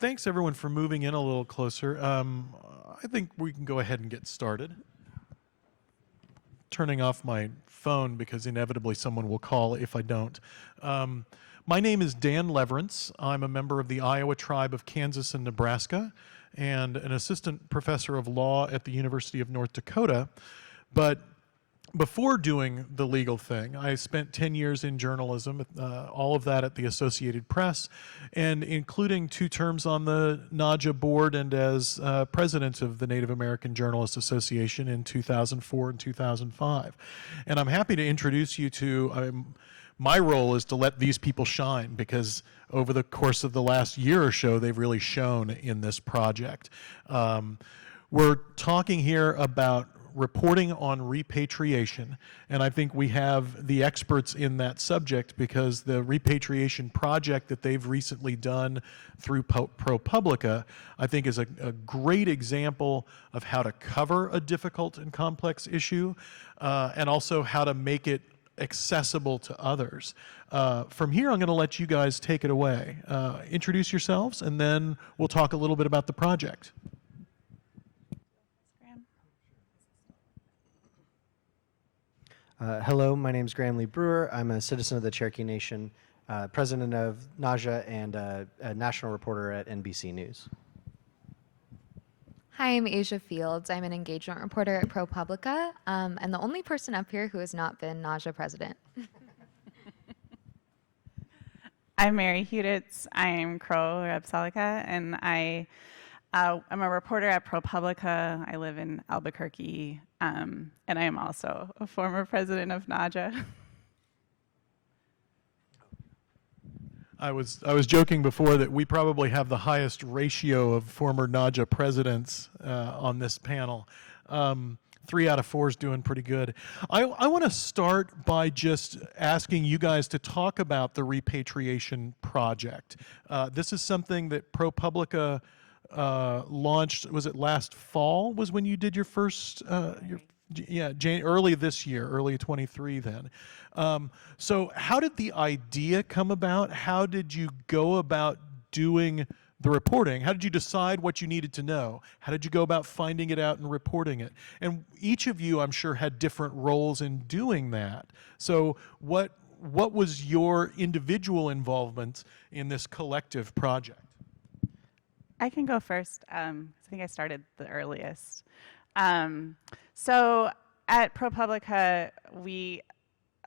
Thanks everyone for moving in a little closer. I think we can go ahead and get started. Turning off my phone because inevitably someone will call if I don't. My name is Dan Lewerenz. I'm a member of the Iowa tribe of Kansas and Nebraska and an assistant professor of law at the University of North Dakota. But before doing the legal thing, I spent 10 years in journalism, all of that at the Associated Press, and including 2 terms on the NAJA board and as president of the Native American Journalists Association in 2004 and 2005. And I'm happy to introduce you to, my role is to let these people shine because over the course of the last year or so, they've really shown in this project. We're talking here about reporting on repatriation, and I think we have the experts in that subject because the repatriation project that they've recently done through ProPublica, I think is a great example of how to cover a difficult and complex issue and also how to make it accessible to others. From here, I'm going to let you guys take it away. Introduce yourselves, and then we'll talk a little bit about the project. Hello, my name is Brewer. I'm a citizen of the Cherokee Nation, president of NAJA, and a national reporter at NBC News. Hi, I'm Asia Fields. I'm an engagement reporter at ProPublica, and the only person up here who has not been NAJA president. I'm Mary Hudetz. I'm Crow, or Apsaalooke, and I'm a reporter at ProPublica. I live in Albuquerque, and I am also a former president of NAJA. I was joking before that we probably have the highest ratio of former NAJA presidents on this panel. 3 out of 4 is doing pretty good. I want to start by just asking you guys to talk about the repatriation project. This is something that ProPublica launched, was it last fall was when you did your first, early this year, early 23 then. So how did the idea come about? How did you go about doing the reporting? How did you decide what you needed to know? How did you go about finding it out and reporting it? And each of you, I'm sure, had different roles in doing that. So what was your individual involvement in this collective project? I can go first. I think I started the earliest. So at ProPublica,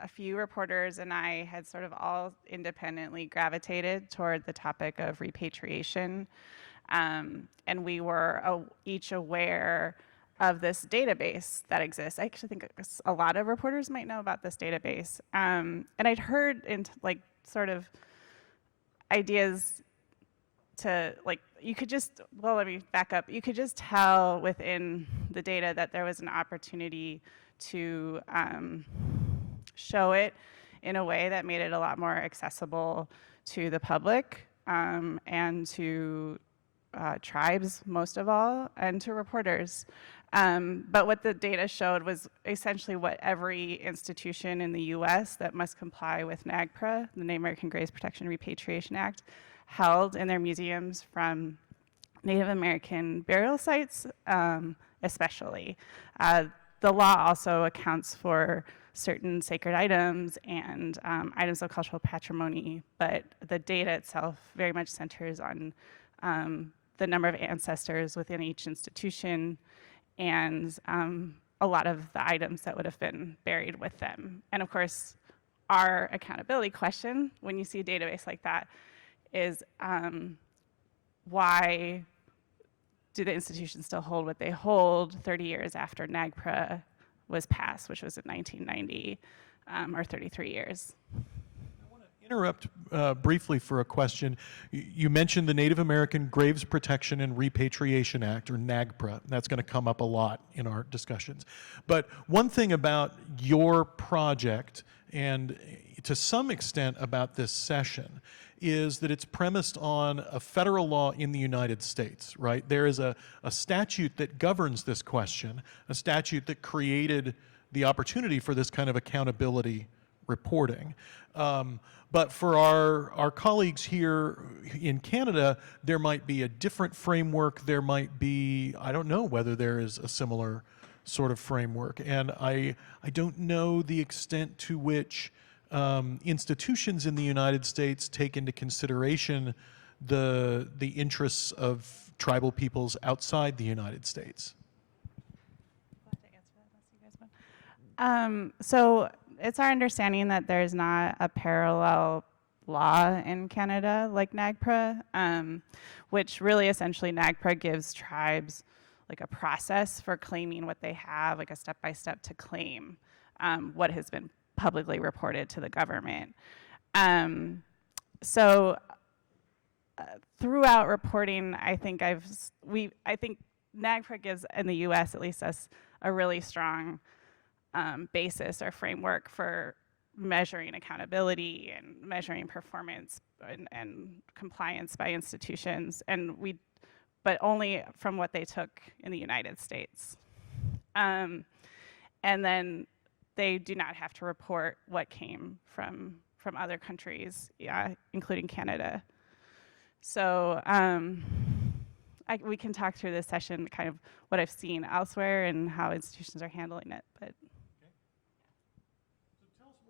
a few reporters and I had sort of all independently gravitated toward the topic of repatriation. And we were each aware of this database that exists. I actually think a lot of reporters might know about this database. And I'd heard sort of ideas to you could just, well, let me back up. You could just tell within the data that there was an opportunity to show it in a way that made it a lot more accessible to the public and to tribes, most of all, and to reporters. But what the data showed was essentially what every institution in the US that must comply with NAGPRA, the Native American Graves Protection and Repatriation Act, held in their museums from Native American burial sites, especially. The law also accounts for certain sacred items and items of cultural patrimony, but the data itself very much centers on the number of ancestors within each institution and a lot of the items that would have been buried with them. And of course, our accountability question when you see a database like that is why do the institutions still hold what they hold 30 years after NAGPRA was passed, which was in 1990, or 33 years. I want to interrupt briefly for a question. You mentioned the Native American Graves Protection and Repatriation Act, or NAGPRA. That's going to come up a lot in our discussions. But one thing about your project, and to some extent about this session, is that it's premised on a federal law in the United States, right? There is a statute that governs this question, a statute that created the opportunity for this kind of accountability reporting. But for our colleagues here in Canada, there might be a different framework. There might be, I don't know whether there is a similar sort of framework. And I don't know the extent to which institutions in the United States take into consideration the interests of tribal peoples outside the United States. So it's our understanding that there's not a parallel law in Canada like NAGPRA, which really essentially NAGPRA gives tribes like a process for claiming what they have, like a step-by-step to claim what has been publicly reported to the government. Throughout reporting, I think NAGPRA gives, in the U.S. at least, us a really strong basis or framework for measuring accountability and measuring performance and compliance by institutions, but only from what they took in the United States. And then they do not have to report what came from other countries, including Canada. So we can talk through this session, kind of what I've seen elsewhere and how institutions are handling it. But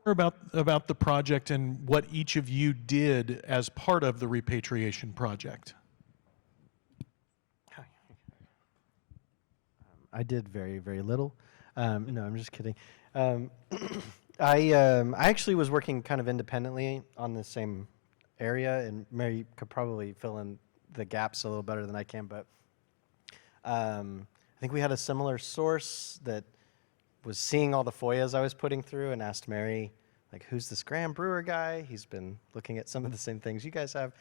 More about the project and what each of you did as part of the repatriation project. I did very, very little. No, I'm just kidding. I actually was working kind of independently on the same area, and Mary could probably fill in the gaps a little better than I can, but I think we had a similar source that was seeing all the FOIAs I was putting through and asked Mary, like, who's this Graham Brewer guy? He's been looking at some of the same things you guys have.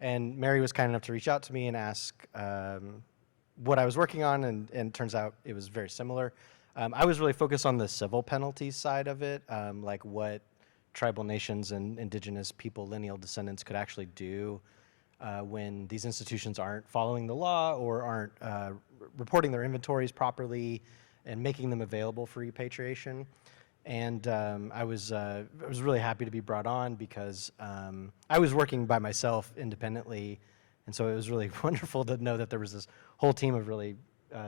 And Mary was kind enough to reach out to me and ask what I was working on, and turns out it was very similar. I was really focused on the civil penalties side of it, like what tribal nations and indigenous people, lineal descendants, could actually do when these institutions aren't following the law or aren't reporting their inventories properly and making them available for repatriation. And I was really happy to be brought on because I was working by myself independently, and so it was really wonderful to know that there was this whole team of really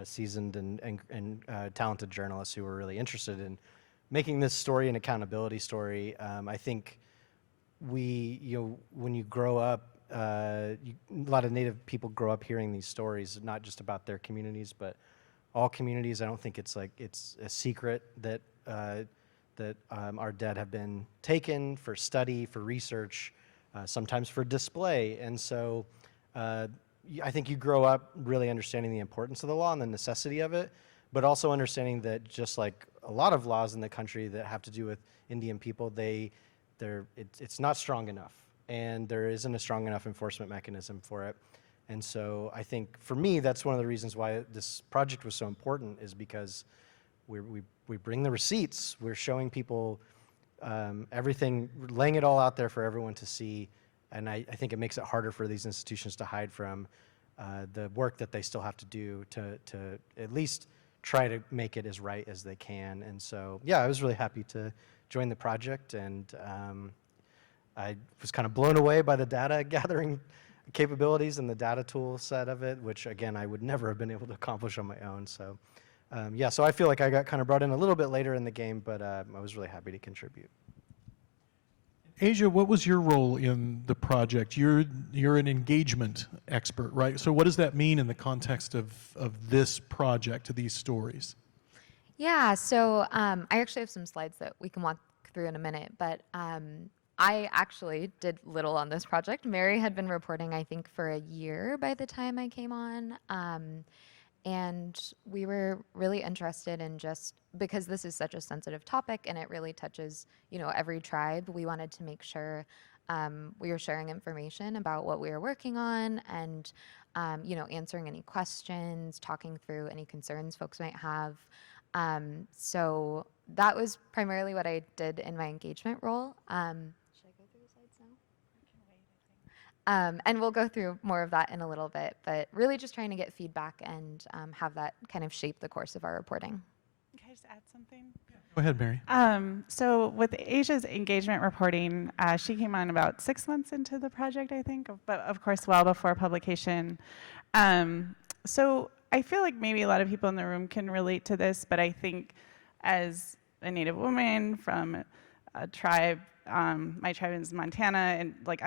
seasoned and talented journalists who were really interested in making this story an accountability story. I think when you grow up, a lot of Native people grow up hearing these stories, not just about their communities, but all communities. I don't think it's a secret that our dead have been taken for study, for research, sometimes for display. And so I think you grow up really understanding the importance of the law and the necessity of it, but also understanding that just like a lot of laws in the country that have to do with Indian people, it's not strong enough, and there isn't a strong enough enforcement mechanism for it. And so I think for me, that's one of the reasons why this project was so important, is because we bring the receipts, we're showing people everything, laying it all out there for everyone to see. And I think it makes it harder for these institutions to hide from the work that they still have to do to at least try to make it as right as they can. And so, yeah, I was really happy to join the project, and I was kind of blown away by the data gathering capabilities and the data tool set of it, which again, I would never have been able to accomplish on my own. So, yeah, so I feel like I got kind of brought in a little bit later in the game, but I was really happy to contribute. Asia, what was your role in the project? You're an engagement expert, right? So what does that mean in the context of this project, these stories? Yeah, so I actually have some slides that we can walk through in a minute, but I actually did little on this project. Mary had been reporting, I think, for a year by the time I came on. And we were really interested in, just because this is such a sensitive topic and it really touches, every tribe, we wanted to make sure we were sharing information about what we were working on and, answering any questions, talking through any concerns folks might have. So that was primarily what I did in my engagement role. Should I go through the slides now? And we'll go through more of that in a little bit, but really just trying to get feedback and have that kind of shape the course of our reporting. Can I just add something? Go ahead, Mary. So with Asia's engagement reporting, she came on about 6 months into the project, I think, but of course well before publication. So I feel like maybe a lot of people in the room can relate to this, but I think as a Native woman from a tribe, my tribe is Montana, and like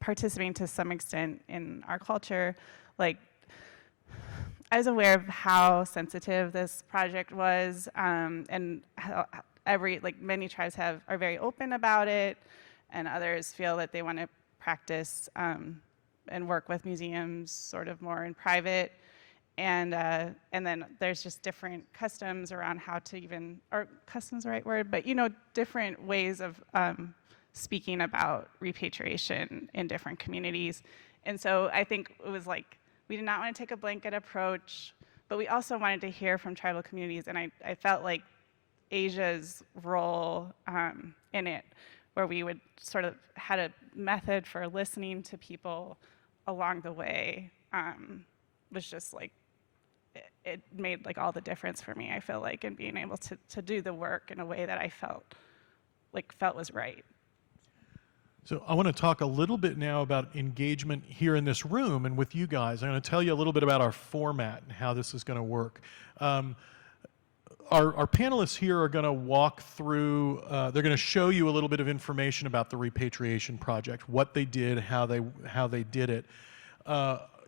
participating to some extent in our culture, like I was aware of how sensitive this project was, and how many tribes are very open about it, and others feel that they want to practice and work with museums sort of more in private, and then there's just different customs around how to or customs the right word, but different ways of speaking about repatriation in different communities, and so I think it was like, we did not want to take a blanket approach, but we also wanted to hear from tribal communities, and I felt like Asia's role in it, where we would sort of had a method for listening to people along the way, was just like, it made like all the difference for me, I feel like, in being able to do the work in a way that I felt was right. So I want to talk a little bit now about engagement here in this room and with you guys. I'm going to tell you a little bit about our format and how this is going to work. Our panelists here are going to walk through, they're going to show you a little bit of information about the repatriation project, what they did, how they did it.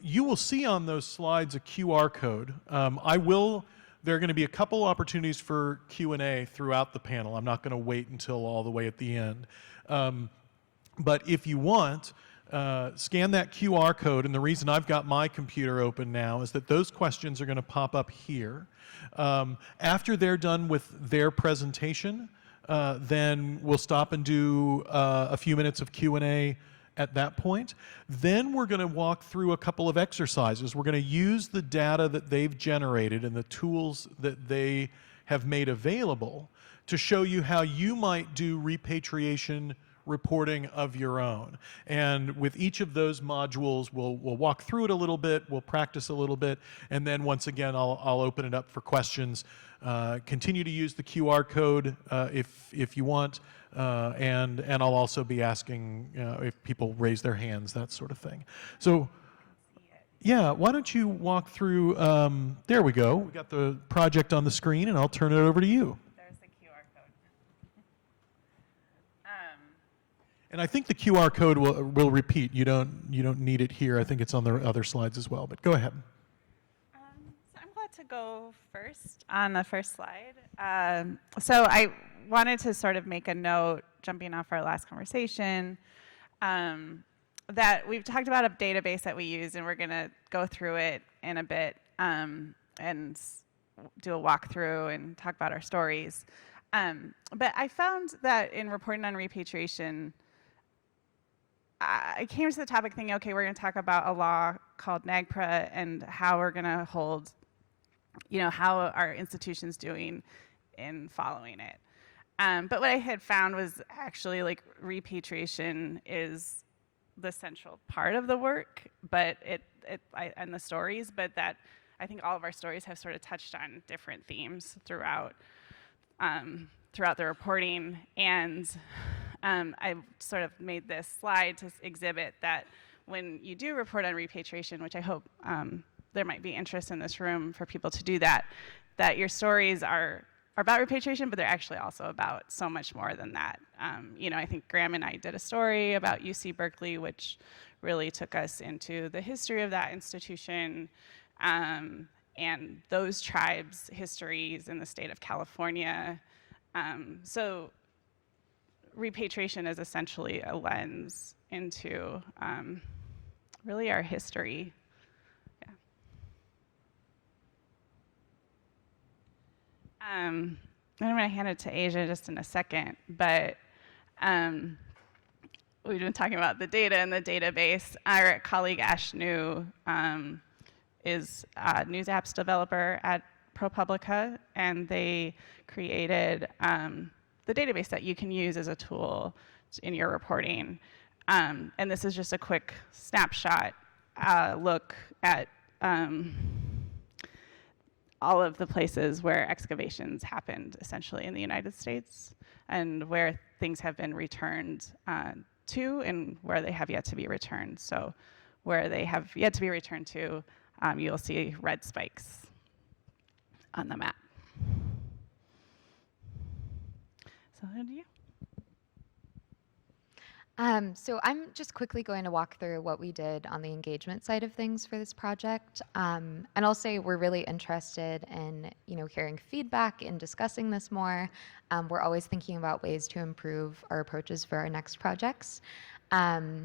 You will see on those slides a QR code. There are going to be a couple opportunities for Q&A throughout the panel. I'm not going to wait until all the way at the end. But if you want, scan that QR code, and the reason I've got my computer open now is that those questions are going to pop up here. After they're done with their presentation, then we'll stop and do a few minutes of Q&A at that point. Then we're going to walk through a couple of exercises. We're going to use the data that they've generated and the tools that they have made available to show you how you might do repatriation reporting of your own. And with each of those modules, we'll walk through it a little bit, we'll practice a little bit, and then once again, I'll open it up for questions. Continue to use the QR code if you want, and I'll also be asking if people raise their hands, that sort of thing. So, yeah, why don't you walk through, there we go. We got the project on the screen, and I'll turn it over to you. And I think the QR code will repeat. You don't need it here. I think it's on the other slides as well. But go ahead. So I'm glad to go first on the first slide. So I wanted to sort of make a note, jumping off our last conversation, that we've talked about a database that we use, and we're going to go through it in a bit and do a walkthrough and talk about our stories. But I found that in reporting on repatriation, I came to the topic thinking, okay, we're going to talk about a law called NAGPRA and how we're going to hold, how our institution's doing in following it. But what I had found was actually like repatriation is the central part of the work, but and the stories, but that I think all of our stories have sort of touched on different themes throughout the reporting, and I sort of made this slide to exhibit that when you do report on repatriation, which I hope there might be interest in this room for people to do that your stories are about repatriation, but they're actually also about so much more than that. I think Graham and I did a story about UC Berkeley, which really took us into the history of that institution and those tribes' histories in the state of California. So repatriation is essentially a lens into really our history. Yeah. I'm going to hand it to Asia just in a second, but we've been talking about the data and the database. Our colleague Ash New is a news apps developer at ProPublica, and they created the database that you can use as a tool in your reporting. And this is just a quick snapshot look at all of the places where excavations happened essentially in the United States and where things have been returned to and where they have yet to be returned. So where they have yet to be returned to, you'll see red spikes on the map. So do you? So I'm just quickly going to walk through what we did on the engagement side of things for this project. And I'll say we're really interested in, hearing feedback and discussing this more. We're always thinking about ways to improve our approaches for our next projects.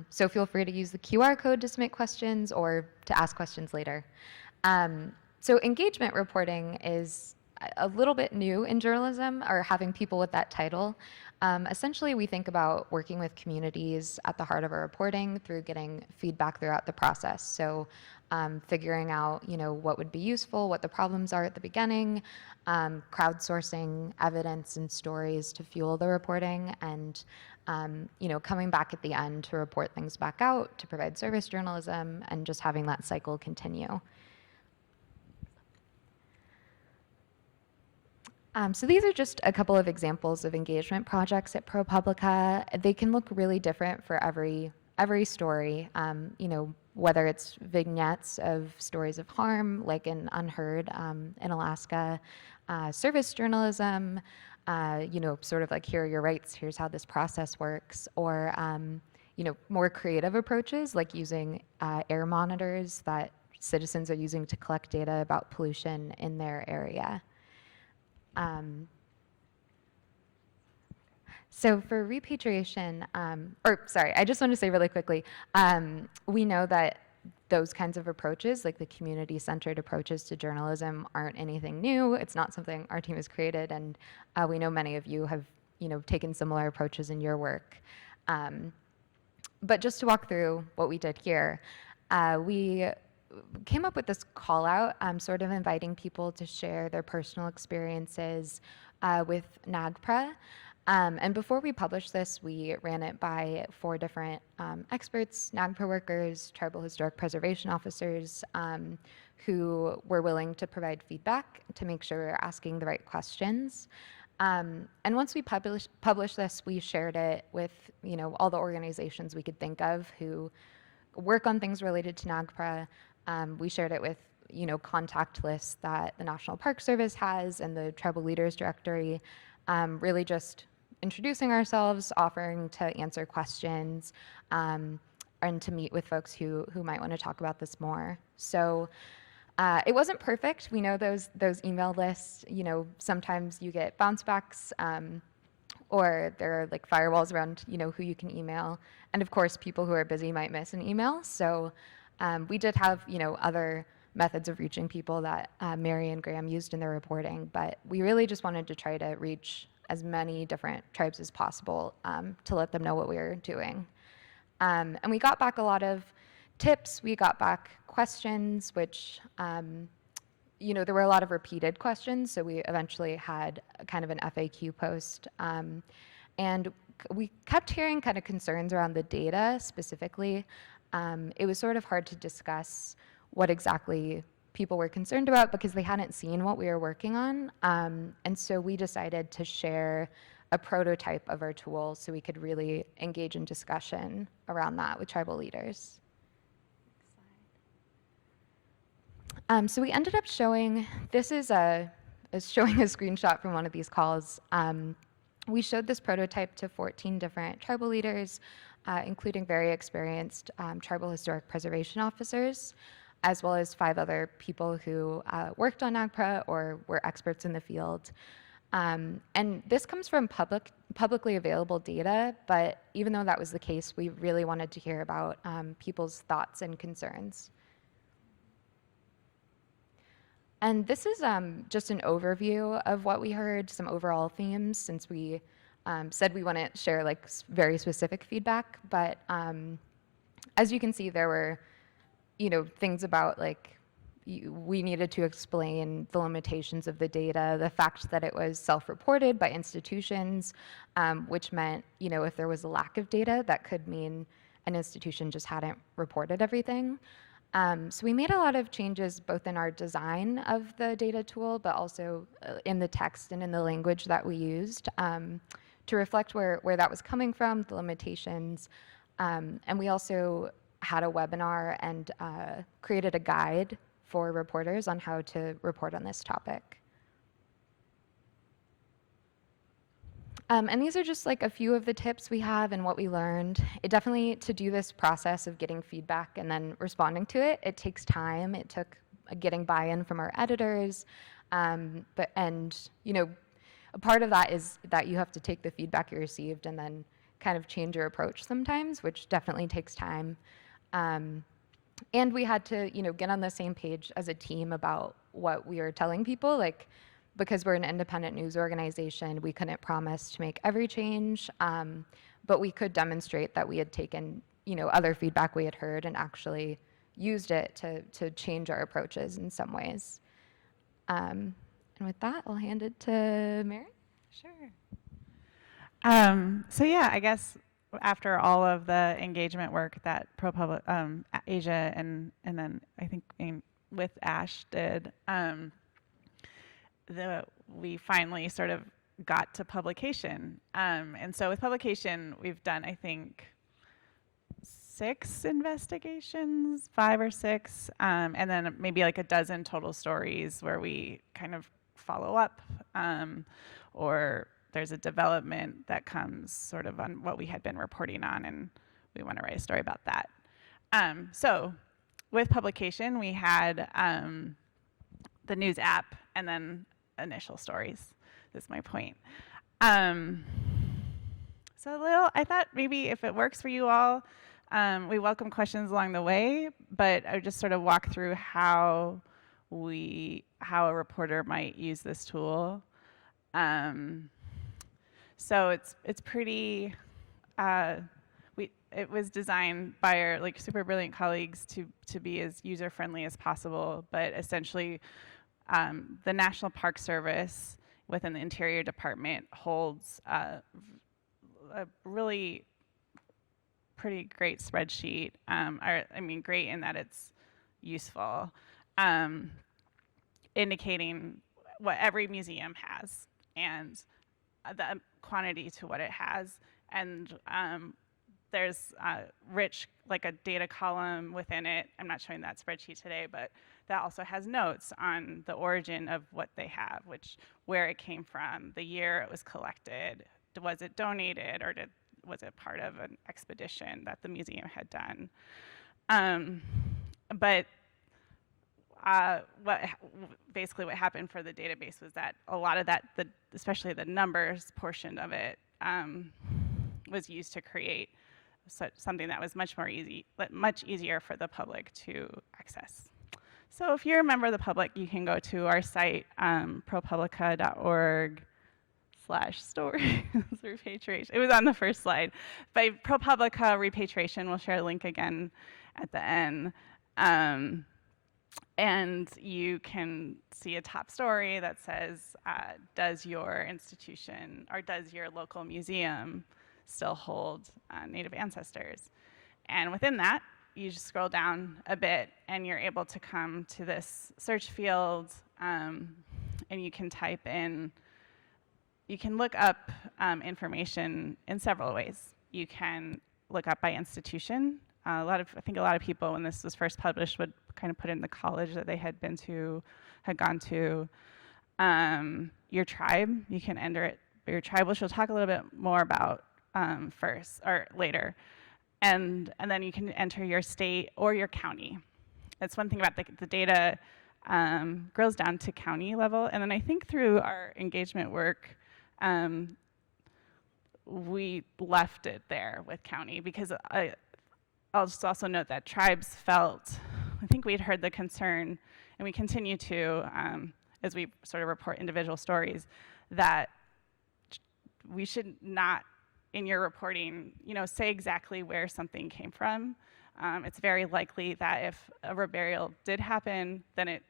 So feel free to use the QR code to submit questions or to ask questions later. So engagement reporting is a little bit new in journalism, or having people with that title. Essentially, we think about working with communities at the heart of our reporting through getting feedback throughout the process. So figuring out, what would be useful, what the problems are at the beginning, crowdsourcing evidence and stories to fuel the reporting, and coming back at the end to report things back out, to provide service journalism, and just having that cycle continue. So these are just a couple of examples of engagement projects at ProPublica. They can look really different for every story, whether it's vignettes of stories of harm, like in Unheard in Alaska, service journalism, sort of like, here are your rights, here's how this process works, or more creative approaches, like using air monitors that citizens are using to collect data about pollution in their area. So for repatriation, I just want to say really quickly, we know that those kinds of approaches, like the community-centered approaches to journalism, aren't anything new. It's not something our team has created, and we know many of you have, taken similar approaches in your work. But just to walk through what we did here, we came up with this call out, sort of inviting people to share their personal experiences with NAGPRA. And before we published this, we ran it by 4 different experts, NAGPRA workers, tribal historic preservation officers, who were willing to provide feedback to make sure we're asking the right questions. And once we published this, we shared it with all the organizations we could think of who work on things related to NAGPRA. We shared it with, contact lists that the National Park Service has and the Tribal Leaders Directory, really just introducing ourselves, offering to answer questions, and to meet with folks who might want to talk about this more. So it wasn't perfect. We know those email lists, sometimes you get bounce backs, or there are like firewalls around, who you can email. And of course, people who are busy might miss an email. So we did have, other methods of reaching people that Mary and Graham used in their reporting, but we really just wanted to try to reach as many different tribes as possible to let them know what we were doing. And we got back a lot of tips. We got back questions, which, there were a lot of repeated questions, so we eventually had kind of an FAQ post. And we kept hearing kind of concerns around the data specifically. It was sort of hard to discuss what exactly people were concerned about because they hadn't seen what we were working on. And so we decided to share a prototype of our tool so we could really engage in discussion around that with tribal leaders. So we ended up showing, this is showing a screenshot from one of these calls. We showed this prototype to 14 different tribal leaders, including very experienced tribal historic preservation officers, as well as 5 other people who worked on NAGPRA or were experts in the field. And this comes from publicly available data, but even though that was the case, we really wanted to hear about people's thoughts and concerns. And this is just an overview of what we heard, some overall themes, since we said we want to share like very specific feedback. But as you can see, there were, things about like we needed to explain the limitations of the data, the fact that it was self-reported by institutions, which meant, if there was a lack of data, that could mean an institution just hadn't reported everything. So we made a lot of changes both in our design of the data tool, but also in the text and in the language that we used to reflect where that was coming from, the limitations. And we also had a webinar and created a guide for reporters on how to report on this topic. And these are just like a few of the tips we have and what we learned. It definitely, to do this process of getting feedback and then responding to it, it takes time. It took getting buy-in from our editors. And you know, a part of that is that you have to take the feedback you received and then kind of change your approach sometimes, which definitely takes time. And we had to, you know, get on the same page as a team about what we were telling people. Like, because we're an independent news organization, we couldn't promise to make every change, but we could demonstrate that we had taken, you know, other feedback we had heard and actually used it to change our approaches in some ways. And with that, I'll hand it to Mary. Sure. So yeah, I guess after all of the engagement work that ProPublica, Asia, and then I think with Ash did, we finally sort of got to publication. And so with publication, we've done, I think, 6 investigations, 5 or 6, and then maybe like a dozen total stories where we kind of follow up, or there's a development that comes sort of on what we had been reporting on, and we want to write a story about that. So with publication, we had the news app and then initial stories, is my point. So I thought maybe if it works for you all, we welcome questions along the way, but I would just sort of walk through how a reporter might use this tool. So it's pretty, it was designed by our like super brilliant colleagues to be as user-friendly as possible, but essentially the National Park Service within the Interior Department holds a really pretty great spreadsheet. I mean, great in that it's useful, indicating what every museum has and the quantity to what it has. And there's rich, like a data column within it. I'm not showing that spreadsheet today, but that also has notes on the origin of what they have, where it came from, the year it was collected, was it donated, or was it part of an expedition that the museum had done? But basically what happened for the database was that a lot of that, especially the numbers portion of it, was used to create something that was much easier for the public to access. So if you're a member of the public, you can go to our site, propublica.org/stories repatriation. It was on the first slide. By ProPublica Repatriation, we'll share a link again at the end. And you can see a top story that says, does your institution or does your local museum still hold Native ancestors? And within that, you just scroll down a bit and you're able to come to this search field, and you can type in, you can look up information in several ways. You can look up by institution. I think a lot of people, when this was first published, would kind of put in the college that they had gone to. Your tribe, you can enter it, your tribe, which we'll talk a little bit more about first or later. And then you can enter your state or your county. That's one thing about the data grows down to county level. And then I think through our engagement work, we left it there with county, because I'll just also note that tribes felt, I think we'd heard the concern, and we continue to, as we sort of report individual stories, that we should not, in your reporting, say exactly where something came from. It's very likely that if a reburial did happen, then it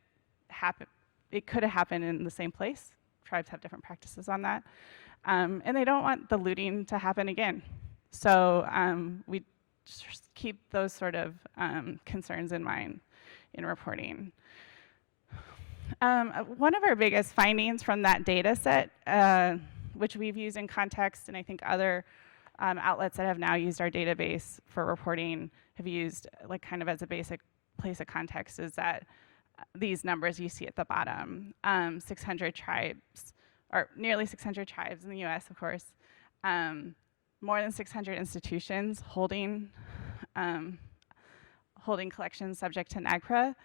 could have happened in the same place. Tribes have different practices on that. And they don't want the looting to happen again. So we just keep those sort of concerns in mind. in reporting. One of our biggest findings from that data set, which we've used in context, and I think other outlets that have now used our database for reporting have used like kind of as a basic place of context, is that these numbers you see at the bottom, 600 tribes, or nearly 600 tribes in the US, of course, more than 600 institutions holding collections subject to NAGPRA,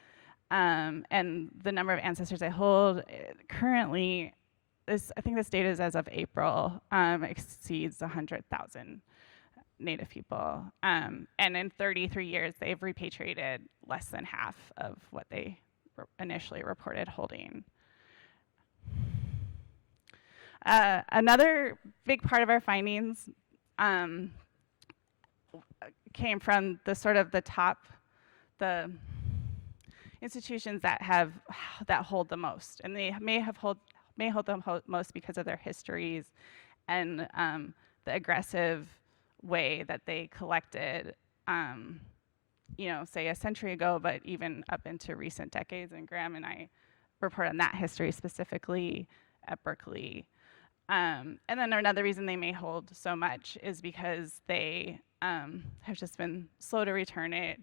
and the number of ancestors they hold currently, I think this data is as of April, exceeds 100,000 Native people. And in 33 years, they've repatriated less than half of what they initially reported holding. Another big part of our findings came from the sort of the institutions that hold the most, and they may hold them most because of their histories and the aggressive way that they collected, say a century ago, but even up into recent decades. And Graham and I report on that history specifically at Berkeley. And then another reason they may hold so much is because they have just been slow to return it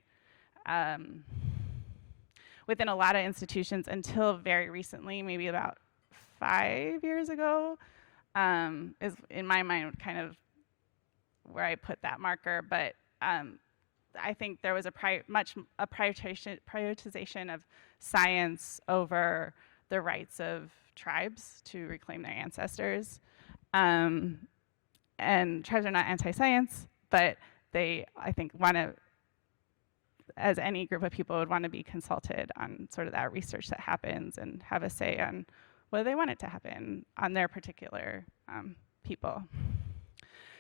within a lot of institutions until very recently, maybe about 5 years ago, is in my mind kind of where I put that marker. But I think there was a prioritization of science over the rights of tribes to reclaim their ancestors. And tribes are not anti-science, but they, I think, want to, as any group of people would want to be consulted on sort of that research that happens and have a say on whether they want it to happen on their particular people.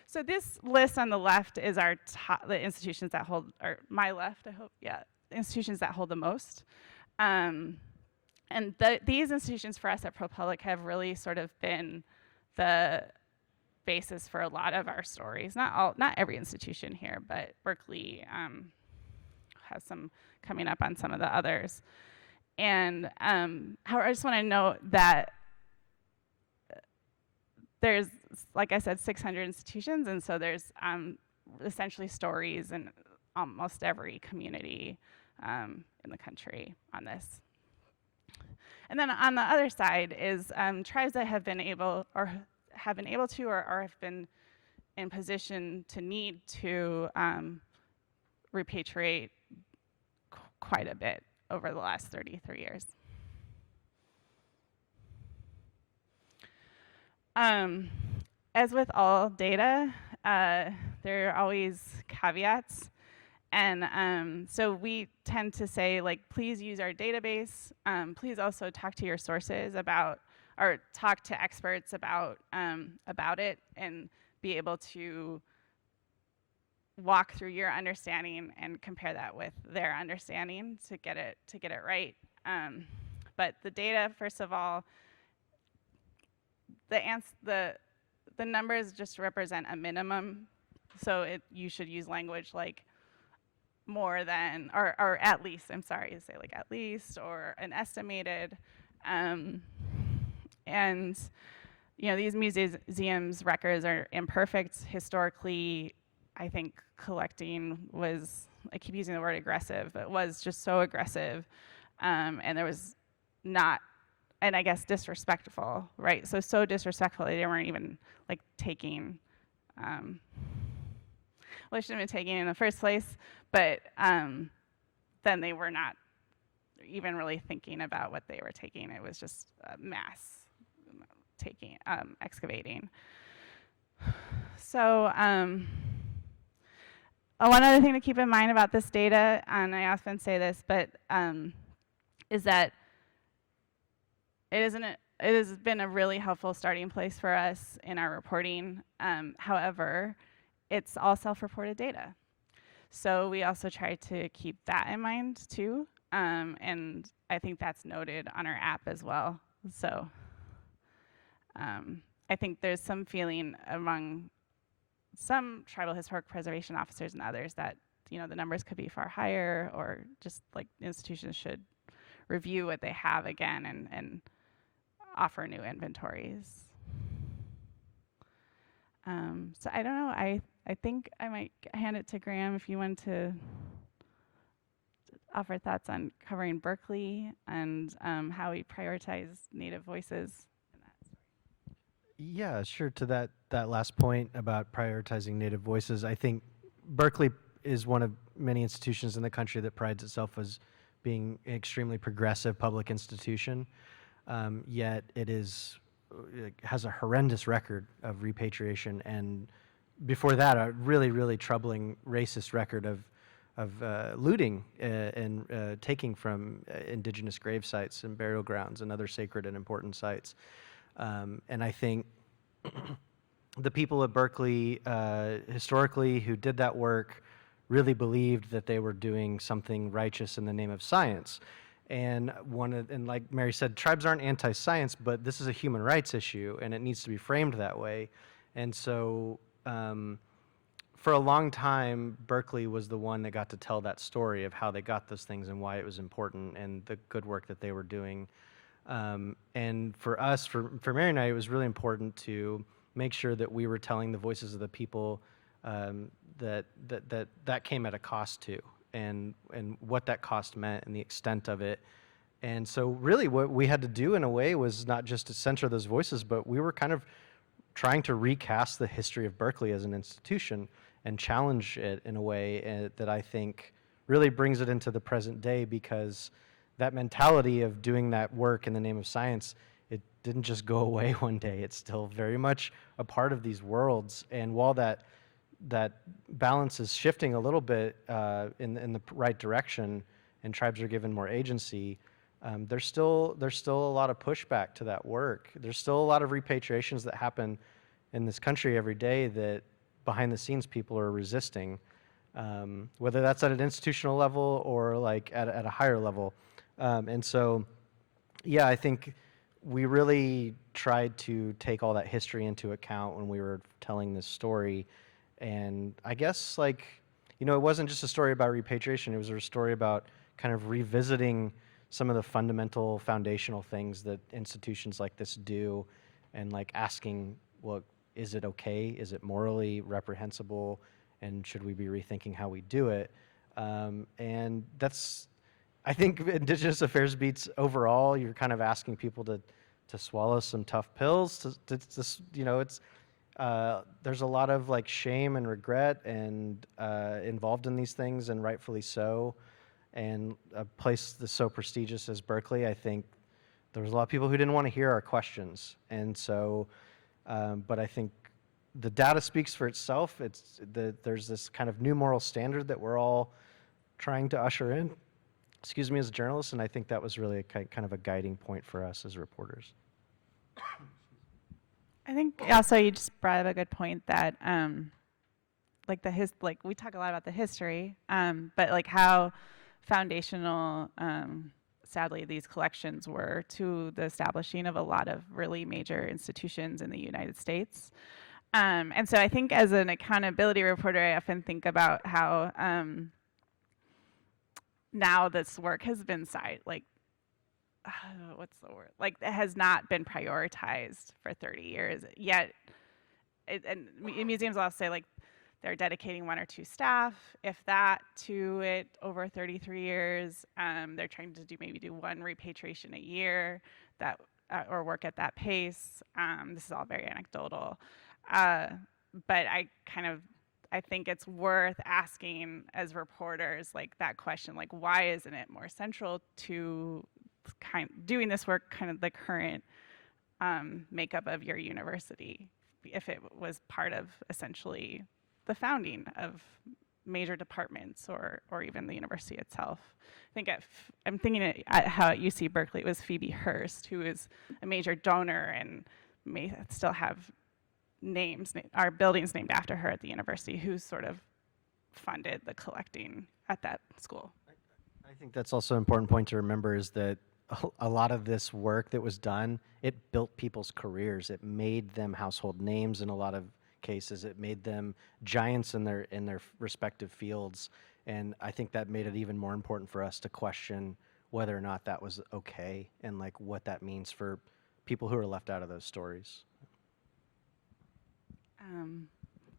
So this list on the left is the institutions that hold, or my left, I hope, yeah, institutions that hold the most. And these institutions for us at ProPublica have really sort of been the basis for a lot of our stories. Not every institution here, but Berkeley has some coming up on some of the others. And however, I just want to note that there's, like I said, 600 institutions, and so there's essentially stories in almost every community in the country on this. And then on the other side is tribes that have been able or have been in position to need to repatriate quite a bit over the last 33 years. As with all data, there are always caveats. And so we tend to say, like, please use our database. Please also talk to your sources about, or talk to experts about it, and be able to walk through your understanding and compare that with their understanding to get it right. But the data, first of all, the numbers just represent a minimum. So you should use language like more than, or at least, I'm sorry to say like at least, or an estimated. And these museums' records are imperfect. Historically, I think collecting was, I keep using the word aggressive, but it was just so aggressive. And there was not, and I guess disrespectful, right? So disrespectful they weren't even like taking, well, they shouldn't have been taking in the first place, but then they were not even really thinking about what they were taking. It was just mass taking, excavating. So one other thing to keep in mind about this data, and I often say this, but is that it has been a really helpful starting place for us in our reporting. However, it's all self-reported data. So we also try to keep that in mind too. And I think that's noted on our app as well. So I think there's some feeling among some tribal historic preservation officers and others that the numbers could be far higher, or just like institutions should review what they have again and offer new inventories. So I don't know. I think I might hand it to Graham if you want to offer thoughts on covering Berkeley and how we prioritize Native voices. Yeah, sure. To that last point about prioritizing Native voices, I think Berkeley is one of many institutions in the country that prides itself as being an extremely progressive public institution. Yet it has a horrendous record of repatriation, and before that, a really, really troubling racist record of looting and taking from indigenous grave sites and burial grounds and other sacred and important sites. And I think the people of Berkeley, historically, who did that work, really believed that they were doing something righteous in the name of science. And like Mary said, tribes aren't anti-science, but this is a human rights issue, and it needs to be framed that way. And so, for a long time, Berkeley was the one that got to tell that story of how they got those things and why it was important and the good work that they were doing. And for us, for Mary and I, it was really important to make sure that we were telling the voices of the people that came at a cost to, and what that cost meant and the extent of it. And so really what we had to do in a way was not just to censor those voices, but we were kind of trying to recast the history of Berkeley as an institution and challenge it in a way that I think really brings it into the present day, because that mentality of doing that work in the name of science, it didn't just go away one day. It's still very much a part of these worlds. And while that balance is shifting a little bit in the right direction, and tribes are given more agency, there's still a lot of pushback to that work. There's still a lot of repatriations that happen in this country every day that behind the scenes people are resisting, whether that's at an institutional level or like at a higher level. And so, yeah, I think we really tried to take all that history into account when we were telling this story. And I guess, like, it wasn't just a story about repatriation. It was a story about kind of revisiting some of the fundamental foundational things that institutions like this do, and like asking, well, is it okay? Is it morally reprehensible? And should we be rethinking how we do it? And that's, I think Indigenous Affairs Beats overall, you're kind of asking people to swallow some tough pills. It's there's a lot of like shame and regret and involved in these things, and rightfully so. And a place that's so prestigious as Berkeley, I think there was a lot of people who didn't want to hear our questions. And so, but I think the data speaks for itself. There's this kind of new moral standard that we're all trying to usher in, as journalists, and I think that was really a kind of a guiding point for us as reporters. I think also you just brought up a good point that like we talk a lot about the history, but like how foundational sadly these collections were to the establishing of a lot of really major institutions in the United States. And so I think as an accountability reporter, I often think about how now this work has been it has not been prioritized for 30 years, yet and museums will also say like they're dedicating 1 or 2 staff, if that, to it over 33 years. They're trying to do 1 repatriation a year or work at that pace. This is all very anecdotal. But I think it's worth asking as reporters like that question, like why isn't it more central to doing this work, kind of the current makeup of your university, if it was part of essentially the founding of major departments or even the university itself. I'm thinking at how at UC Berkeley it was Phoebe Hearst, who is a major donor and may still have our buildings named after her at the university, who sort of funded the collecting at that school. I think that's also an important point to remember, is that a lot of this work that was done, it built people's careers. It made them household names in a lot of cases. It made them giants in their respective fields. And I think that made it even more important for us to question whether or not that was okay and like what that means for people who are left out of those stories.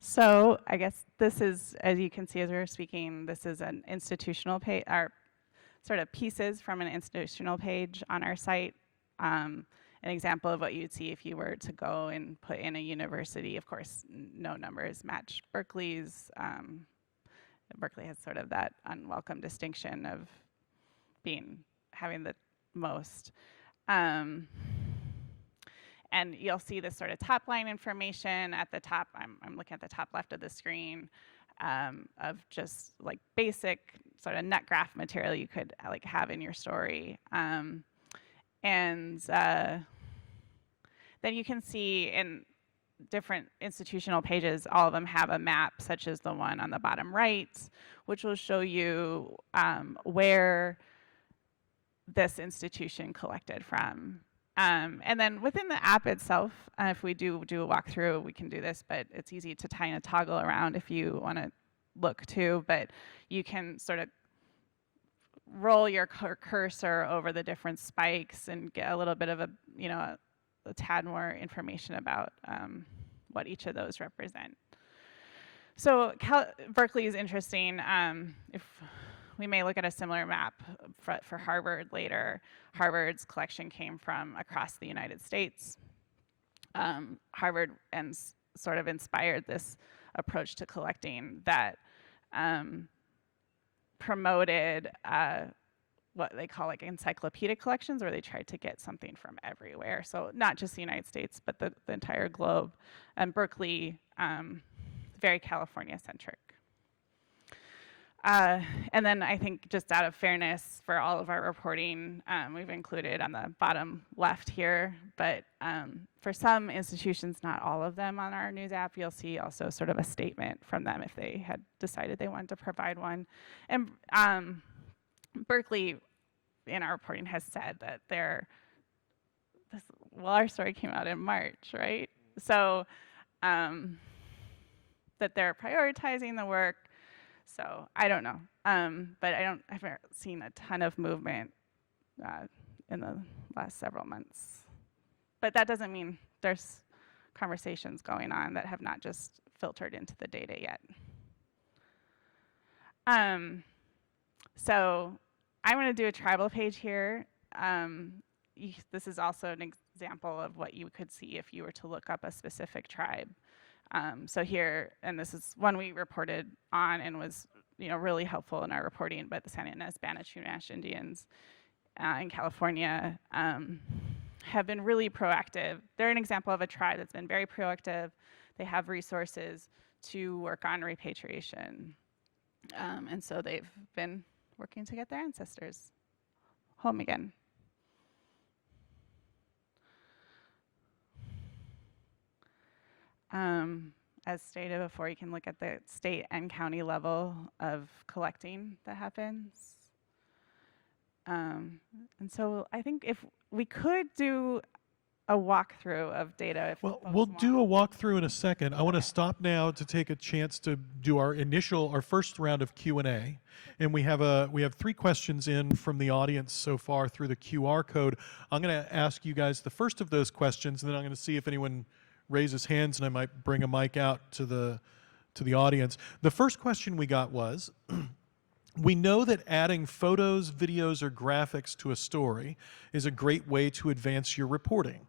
So I guess this is, as you can see as we were speaking, this is an institutional page, our sort of pieces from an institutional page on our site. An example of what you'd see if you were to go and put in a university. Of course, no numbers match Berkeley's. Berkeley has sort of that unwelcome distinction of having the most. And you'll see this sort of top line information at the top. I'm looking at the top left of the screen of just like basic sort of nut graph material you could like have in your story. Then you can see in different institutional pages, all of them have a map, such as the one on the bottom right, which will show you where this institution collected from. And then within the app itself, if we do a walkthrough, we can do this, but it's easy to kind of toggle around if you want to look too, but you can sort of roll your cursor over the different spikes and get a little bit of a tad more information about what each of those represent. So Berkeley is interesting. If we may look at a similar map for Harvard later. Harvard's collection came from across the United States. Harvard sort of inspired this approach to collecting that promoted what they call like encyclopedic collections, where they tried to get something from everywhere. So not just the United States, but the entire globe. And Berkeley, very California-centric. And then I think just out of fairness for all of our reporting, we've included on the bottom left here, but for some institutions, not all of them on our news app, you'll see also sort of a statement from them if they had decided they wanted to provide one. And Berkeley, in our reporting, has said that our story came out in March, right? So that they're prioritizing the work. So I don't know, but I haven't seen a ton of movement in the last several months. But that doesn't mean there's conversations going on that have not just filtered into the data yet. So I'm going to do a tribal page here. This is also an example of what you could see if you were to look up a specific tribe. So here, and this is one we reported on and was really helpful in our reporting, but the San Ynez Banachunash Indians in California have been really proactive. They're an example of a tribe that's been very proactive. They have resources to work on repatriation. And so they've been working to get their ancestors home again. As stated before, you can look at the state and county level of collecting that happens. And so I think if we could do a walkthrough of data. Well, we'll do a walkthrough in a second. I want to stop now to take a chance to do our first round of Q&A. And we have 3 questions in from the audience so far through the QR code. I'm going to ask you guys the first of those questions, and then I'm going to see if anyone raises hands, and I might bring a mic out to the audience. The first question we got was, we know that adding photos, videos, or graphics to a story is a great way to advance your reporting.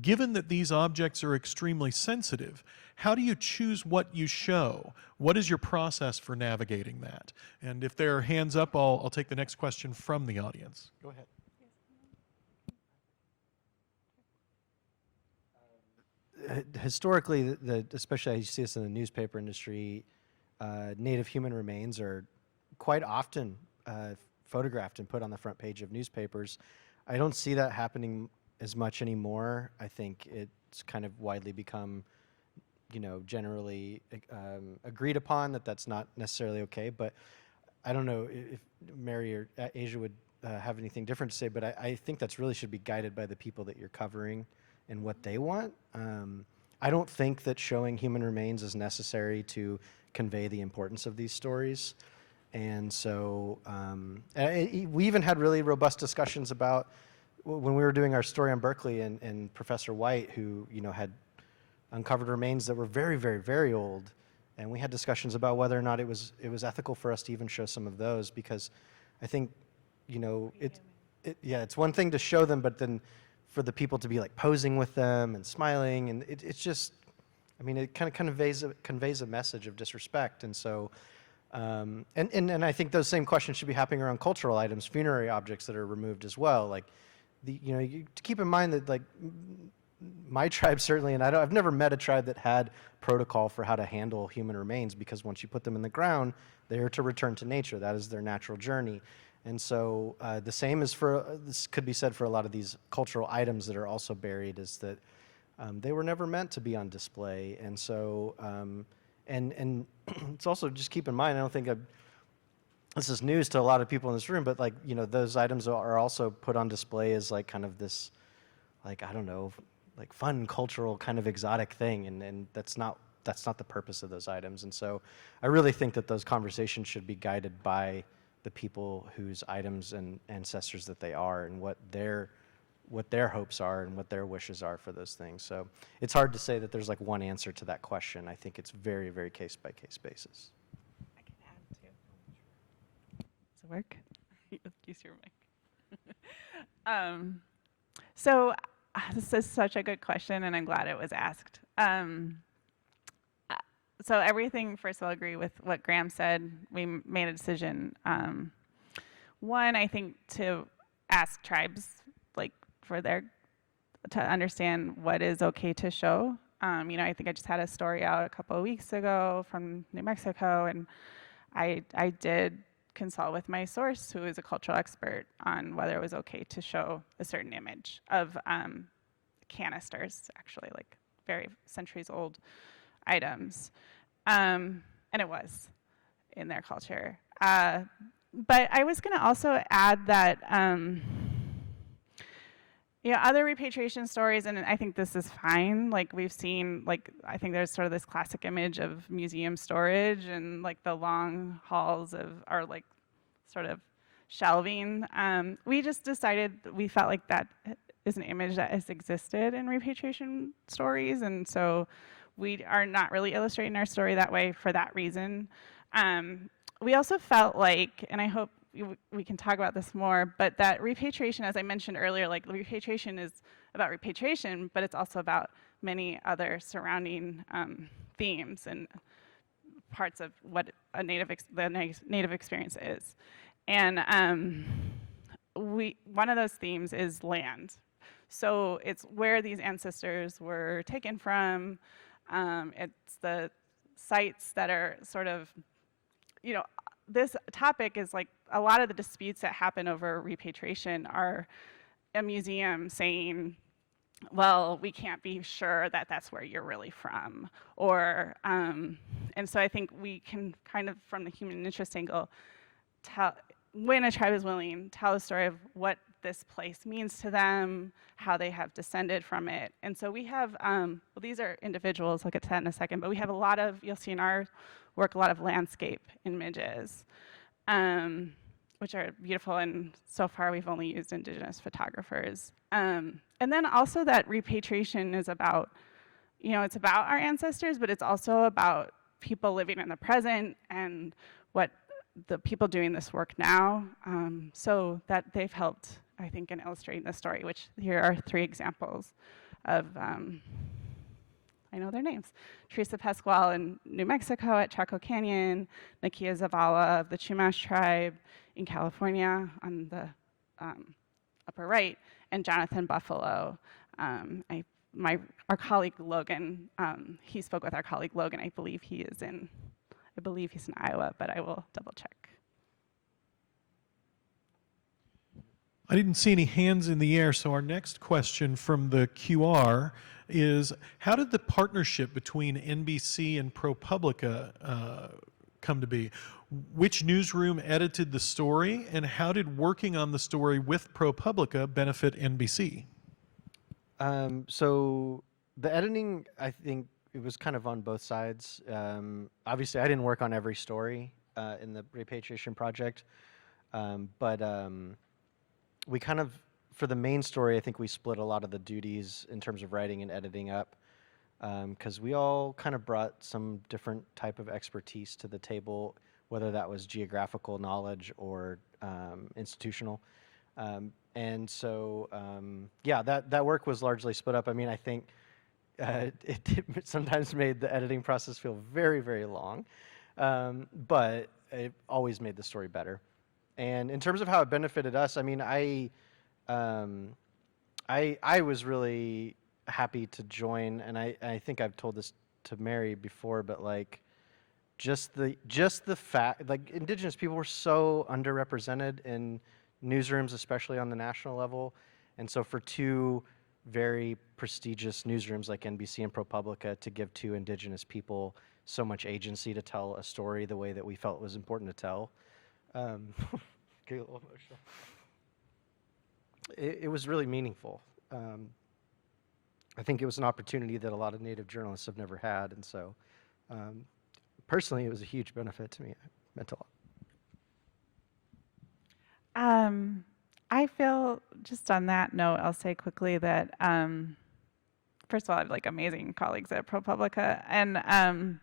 Given that these objects are extremely sensitive, how do you choose what you show? What is your process for navigating that? And if there are hands up, I'll take the next question from the audience. Go ahead. Historically, especially as you see this in the newspaper industry, native human remains are quite often photographed and put on the front page of newspapers. I don't see that happening as much anymore. I think it's kind of widely become, generally agreed upon that that's not necessarily okay. But I don't know if Mary or Asia would have anything different to say, but I think that's really should be guided by the people that you're covering and what they want. I don't think that showing human remains is necessary to convey the importance of these stories. And so we even had really robust discussions about when we were doing our story on Berkeley, and Professor White, who had uncovered remains that were very, very, very old, and we had discussions about whether or not it was ethical for us to even show some of those, because I think it's one thing to show them, but then for the people to be like posing with them and smiling, and it's just, I mean, it kind of conveys a message of disrespect. And so and I think those same questions should be happening around cultural items, funerary objects that are removed as well. Like, to keep in mind that, like, my tribe certainly, and I've never met a tribe that had protocol for how to handle human remains, because once you put them in the ground, they are to return to nature. That is their natural journey. And so the same is this could be said for a lot of these cultural items that are also buried, is that they were never meant to be on display. And so, and it's also, just keep in mind, I don't think this is news to a lot of people in this room, but like, those items are also put on display as like kind of this, like, I don't know, like fun cultural kind of exotic thing. And that's not the purpose of those items. And so I really think that those conversations should be guided by the people whose items and ancestors that they are, and what their hopes are and what their wishes are for those things. So it's hard to say that there's like one answer to that question. I think it's very, very case by case basis. I can add too. Does it work? Use your mic. So this is such a good question, and I'm glad it was asked. So everything, first of all, I agree with what Graham said. We made a decision. One, I think, to ask tribes, like, to understand what is okay to show. I think I just had a story out a couple of weeks ago from New Mexico, and I did consult with my source, who is a cultural expert, on whether it was okay to show a certain image of canisters, actually, like very centuries old items. And it was in their culture. But I was going to also add that other repatriation stories, and I think this is fine. Like, we've seen, like, I think there's sort of this classic image of museum storage and like the long halls are like sort of shelving. We just decided we felt like that is an image that has existed in repatriation stories, and so we are not really illustrating our story that way for that reason. We also felt like, and I hope we can talk about this more, but that repatriation, as I mentioned earlier, like, repatriation is about repatriation, but it's also about many other surrounding themes and parts of what the native experience is. And one of those themes is land. So it's where these ancestors were taken from. It's the sites that are sort of, this topic is like a lot of the disputes that happen over repatriation are a museum saying, well, we can't be sure that that's where you're really from. Or, and so I think we can kind of, from the human interest angle, when a tribe is willing, tell the story of what this place means to them, how they have descended from it. And so we have, well, these are individuals, I'll get to that in a second, but we have a lot of, you'll see in our work, a lot of landscape images, which are beautiful, and so far we've only used Indigenous photographers. And then also that repatriation is about, it's about our ancestors, but it's also about people living in the present and what the people doing this work now, so that they've helped, I think, in illustrating the story, which here are 3 examples of, I know their names. Teresa Pascual in New Mexico at Chaco Canyon, Nakia Zavala of the Chumash tribe in California on the upper right, and Jonathan Buffalo. Our colleague Logan, he spoke with our colleague Logan. I believe he's in Iowa, but I will double check. I didn't see any hands in the air, so our next question from the QR is, how did the partnership between NBC and ProPublica come to be? Which newsroom edited the story, and how did working on the story with ProPublica benefit NBC? So the editing, I think, it was kind of on both sides. Obviously, I didn't work on every story. in the Repatriation project. We kind of, for the main story, I think we split a lot of the duties in terms of writing and editing up, because we all kind of brought some different type of expertise to the table, whether that was geographical knowledge or institutional. Yeah, that work was largely split up. I mean, I think it sometimes made the editing process feel very, very long, but it always made the story better. And in terms of how it benefited us, I mean, I was really happy to join, and I think I've told this to Mary before, but like, just the fact, like, Indigenous people were so underrepresented in newsrooms, especially on the national level, and so for two very prestigious newsrooms like NBC and ProPublica to give two Indigenous people so much agency to tell a story the way that we felt was important to tell. Get a little emotional. It was really meaningful. I think it was an opportunity that a lot of Native journalists have never had, and so personally, it was a huge benefit to me. It meant a lot. I feel, just on that note, I'll say quickly that first of all, I have like amazing colleagues at ProPublica, and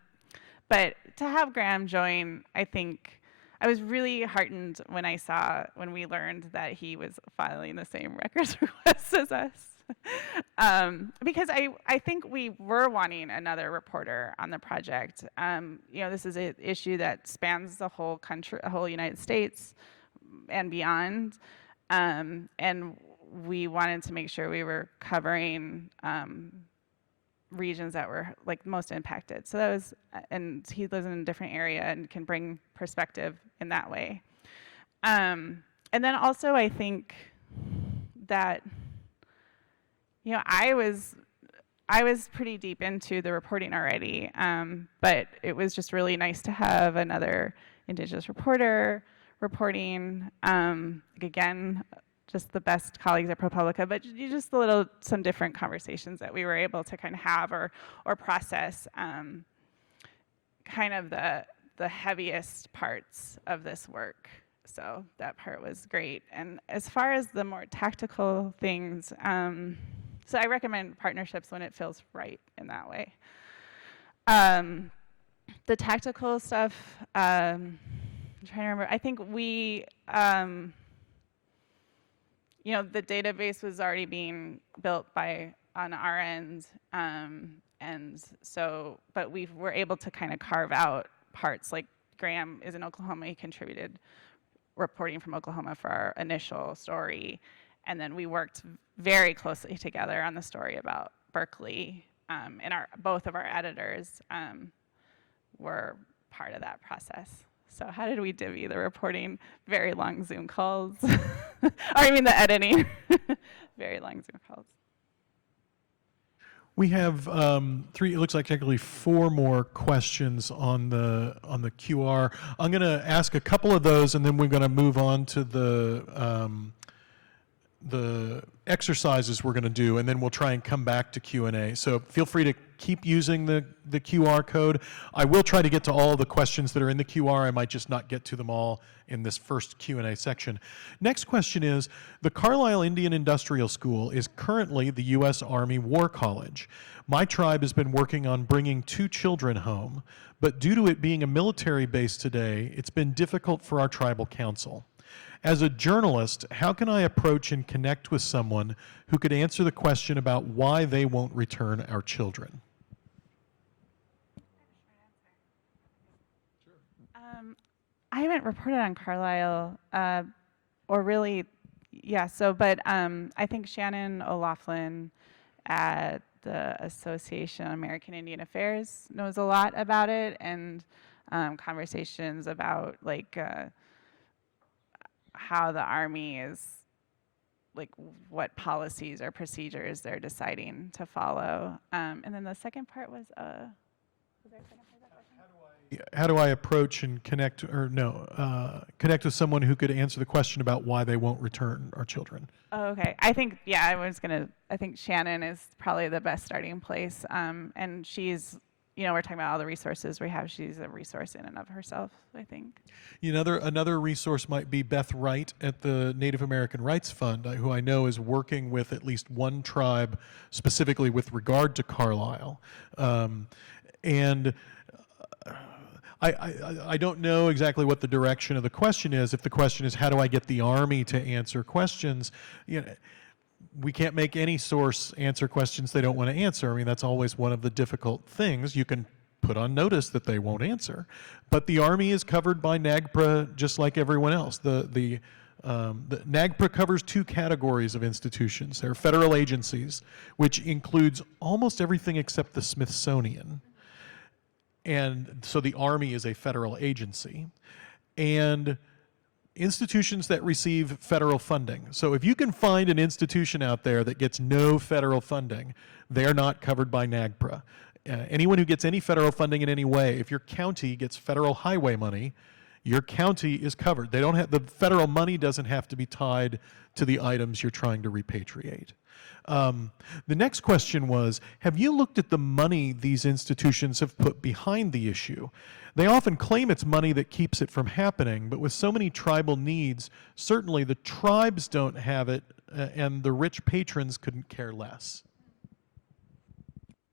but to have Graham join, I think I was really heartened when we learned that he was filing the same records requests as us. Because I think we were wanting another reporter on the project. You know, this is an issue that spans the whole country, the whole United States and beyond. And we wanted to make sure we were covering regions that were like most impacted. So that was, and he lives in a different area and can bring perspective in that way. And then also I think that, you know, I was pretty deep into the reporting already, but it was just really nice to have another Indigenous reporter reporting. Again, just the best colleagues at ProPublica, but just some different conversations that we were able to kind of have or process kind of the heaviest parts of this work. So that part was great. And as far as the more tactical things, so I recommend partnerships when it feels right in that way. The tactical stuff, I'm trying to remember, I think we, you know, the database was already being built on our end, and so, but we were able to kind of carve out parts, like Graham is in Oklahoma, he contributed reporting from Oklahoma for our initial story, and then we worked very closely together on the story about Berkeley, and both of our editors were part of that process. So how did we divvy the reporting? Very long Zoom calls. Or I mean the editing. Very long Zoom calls. We have it looks like technically 4 more questions on the QR. I'm going to ask a couple of those, and then we're going to move on to the exercises we're going to do, and then we'll try and come back to Q&A. So feel free to keep using the QR code. I will try to get to all the questions that are in the QR. I might just not get to them all in this first Q&A section. Next question is, the Carlisle Indian Industrial School is currently the U.S. Army War College. My tribe has been working on bringing 2 children home, but due to it being a military base today, it's been difficult for our tribal council. As a journalist, how can I approach and connect with someone who could answer the question about why they won't return our children? I haven't reported on Carlisle, or really, yeah, so, but I think Shannon O'Laughlin at the Association on American Indian Affairs knows a lot about it, and conversations about like how the Army is, like what policies or procedures they're deciding to follow. And then the second part was there a second part of that question? How do I approach and connect, connect with someone who could answer the question about why they won't return our children? Oh, okay. I think, yeah, I think Shannon is probably the best starting place. And she's, we're talking about all the resources we have. She's a resource in and of herself, I think. Another resource might be Beth Wright at the Native American Rights Fund, who I know is working with at least one tribe specifically with regard to Carlisle. And I don't know exactly what the direction of the question is. If the question is, how do I get the Army to answer questions, we can't make any source answer questions they don't want to answer. I mean, that's always one of the difficult things. You can put on notice that they won't answer. But the Army is covered by NAGPRA just like everyone else. The NAGPRA covers two categories of institutions. There are federal agencies, which includes almost everything except the Smithsonian. And so the Army is a federal agency. And institutions that receive federal funding. So if you can find an institution out there that gets no federal funding, they're not covered by NAGPRA. Anyone who gets any federal funding in any way, if your county gets federal highway money, your county is covered. They don't have, the federal money doesn't have to be tied to the items you're trying to repatriate. The next question was, have you looked at the money these institutions have put behind the issue? They often claim it's money that keeps it from happening, but with so many tribal needs, certainly the tribes don't have it, and the rich patrons couldn't care less.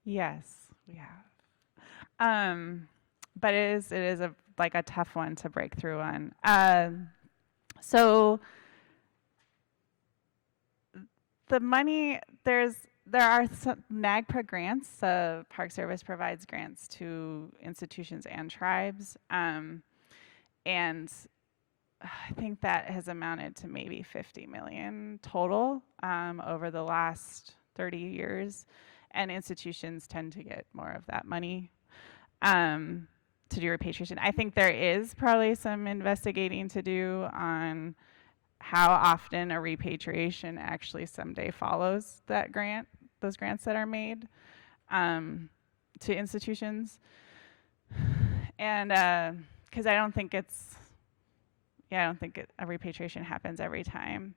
Yes, we have. But it is a tough one to break through on. So the money, there are some NAGPRA grants. The Park Service provides grants to institutions and tribes. And I think that has amounted to maybe $50 million total over the last 30 years. And institutions tend to get more of that money to do repatriation. I think there is probably some investigating to do on how often a repatriation actually someday follows that grant, those grants that are made to institutions. And because I don't think a repatriation happens every time.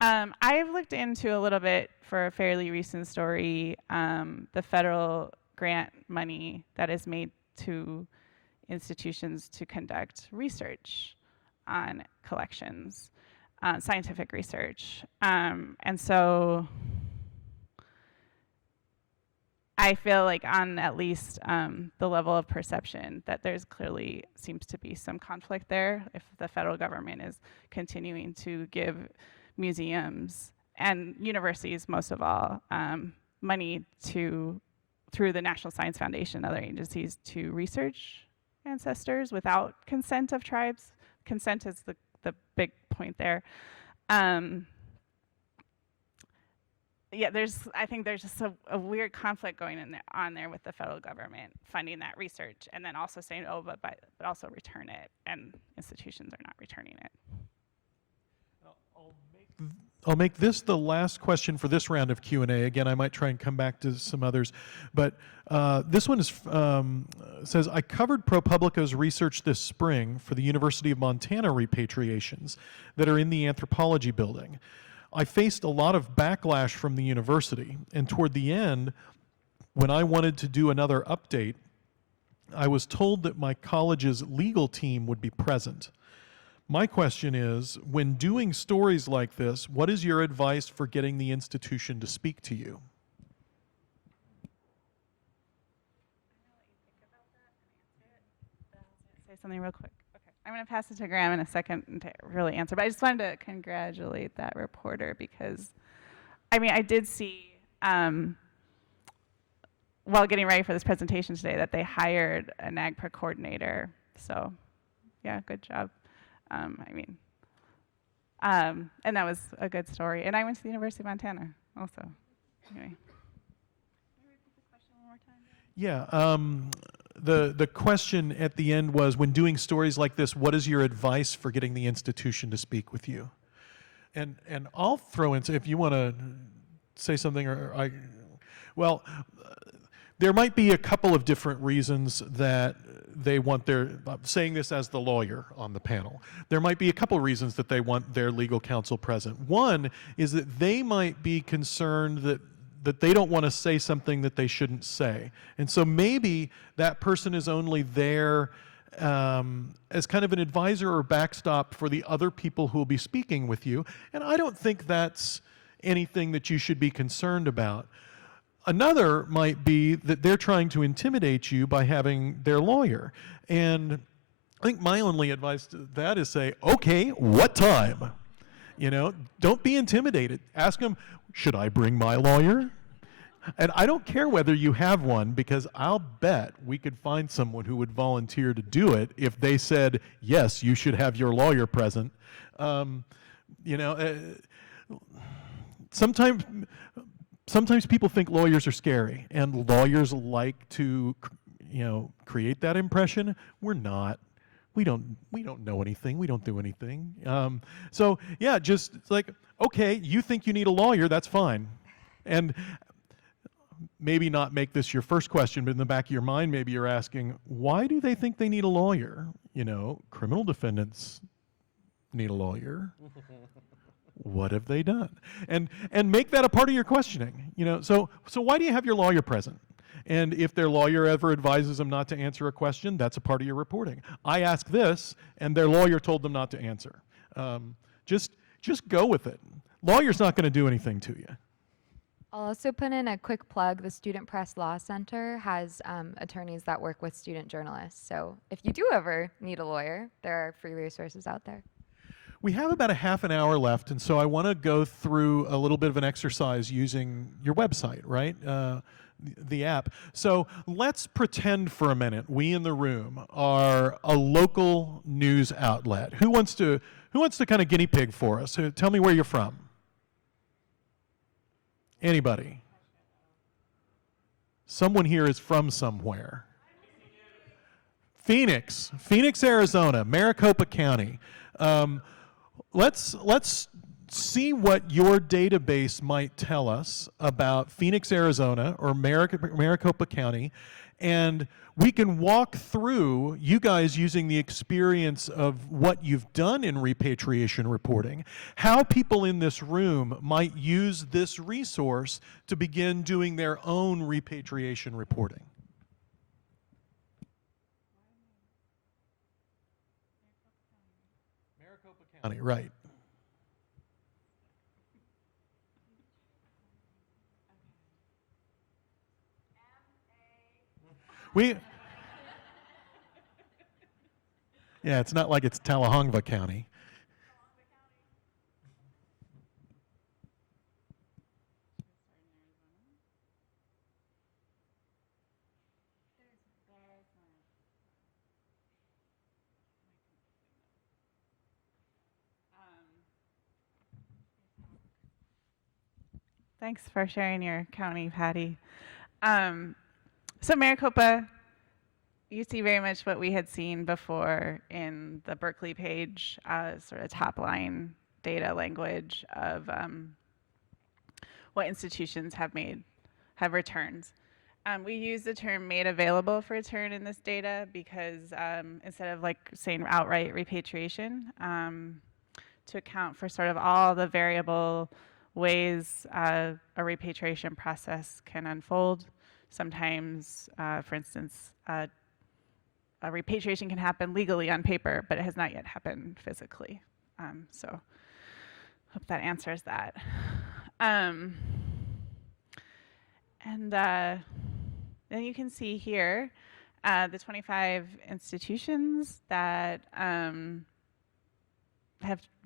I've looked into a little bit for a fairly recent story, the federal grant money that is made to institutions to conduct research on collections, scientific research. And so I feel like on at least the level of perception that there's clearly seems to be some conflict there if the federal government is continuing to give museums and universities, most of all, money through the National Science Foundation and other agencies to research ancestors without consent of tribes. Consent is the big point there. Yeah, I think there's just a weird conflict going on there with the federal government funding that research and then also saying, oh, but also return it, and institutions are not returning it. I'll make this the last question for this round of Q&A. Again, I might try and come back to some others. But this one says, I covered ProPublica's research this spring for the University of Montana repatriations that are in the anthropology building. I faced a lot of backlash from the university. And toward the end, when I wanted to do another update, I was told that my college's legal team would be present. My question is, when doing stories like this, what is your advice for getting the institution to speak to you? Say something real quick. Okay. I'm going to pass it to Graham in a second to really answer, but I just wanted to congratulate that reporter because, I mean, I did see, while getting ready for this presentation today, that they hired a NAGPRA coordinator. So, yeah, good job. And that was a good story. And I went to the University of Montana also. Anyway. Can you repeat the question one more time? Yeah, the question at the end was, when doing stories like this, what is your advice for getting the institution to speak with you? And I'll throw in, if you want to say something, there might be a couple of different reasons that they want saying this as the lawyer on the panel, there might be a couple reasons that they want their legal counsel present. One is that they might be concerned that that they don't want to say something that they shouldn't say. And so maybe that person is only there as kind of an advisor or backstop for the other people who will be speaking with you. And I don't think that's anything that you should be concerned about. Another might be that they're trying to intimidate you by having their lawyer. And I think my only advice to that is say, okay, what time? You know, don't be intimidated. Ask them, should I bring my lawyer? And I don't care whether you have one, because I'll bet we could find someone who would volunteer to do it if they said, yes, you should have your lawyer present. You know, sometimes people think lawyers are scary, and lawyers like to, you know, create that impression. We're not. We don't know anything. We don't do anything. So yeah, just like, okay, you think you need a lawyer, that's fine. And maybe not make this your first question, but in the back of your mind, maybe you're asking, why do they think they need a lawyer? You know, criminal defendants need a lawyer. What have they done? And make that a part of your questioning. You know, so why do you have your lawyer present? And if their lawyer ever advises them not to answer a question, that's a part of your reporting. I asked this, and their lawyer told them not to answer. Just go with it. Lawyer's not going to do anything to you. I'll also put in a quick plug. The Student Press Law Center has attorneys that work with student journalists. So if you do ever need a lawyer, there are free resources out there. We have about a half an hour left, and so I want to go through a little bit of an exercise using your website, right? The app. So let's pretend for a minute we in the room are a local news outlet. Who wants to kind of guinea pig for us? Tell me where you're from. Anybody? Someone here is from somewhere. Phoenix, Arizona, Maricopa County. Let's see what your database might tell us about Phoenix, Arizona, or Maricopa County, and we can walk through, you guys using the experience of what you've done in repatriation reporting, how people in this room might use this resource to begin doing their own repatriation reporting. Maricopa County, right. Yeah, it's not like it's Talahongva County. Thanks for sharing your county, Patty. So Maricopa, you see very much what we had seen before in the Berkeley page, sort of top line data language of what institutions have returned. We use the term made available for return in this data because instead of like saying outright repatriation, to account for sort of all the variable ways a repatriation process can unfold. Sometimes, for instance, a repatriation can happen legally on paper, but it has not yet happened physically. So hope that answers that. And then you can see here the 25 institutions that have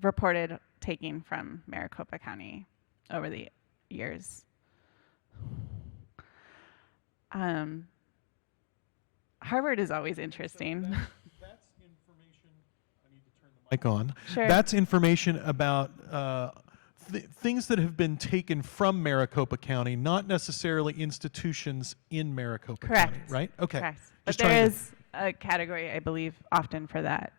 reported taking from Maricopa County over the years. Harvard is always interesting. That's information. I need to turn the mic on. Sure. That's information about things that have been taken from Maricopa County, not necessarily institutions in Maricopa Correct. County, right? Okay. Correct. But Just there trying to- is a category, I believe, often for that.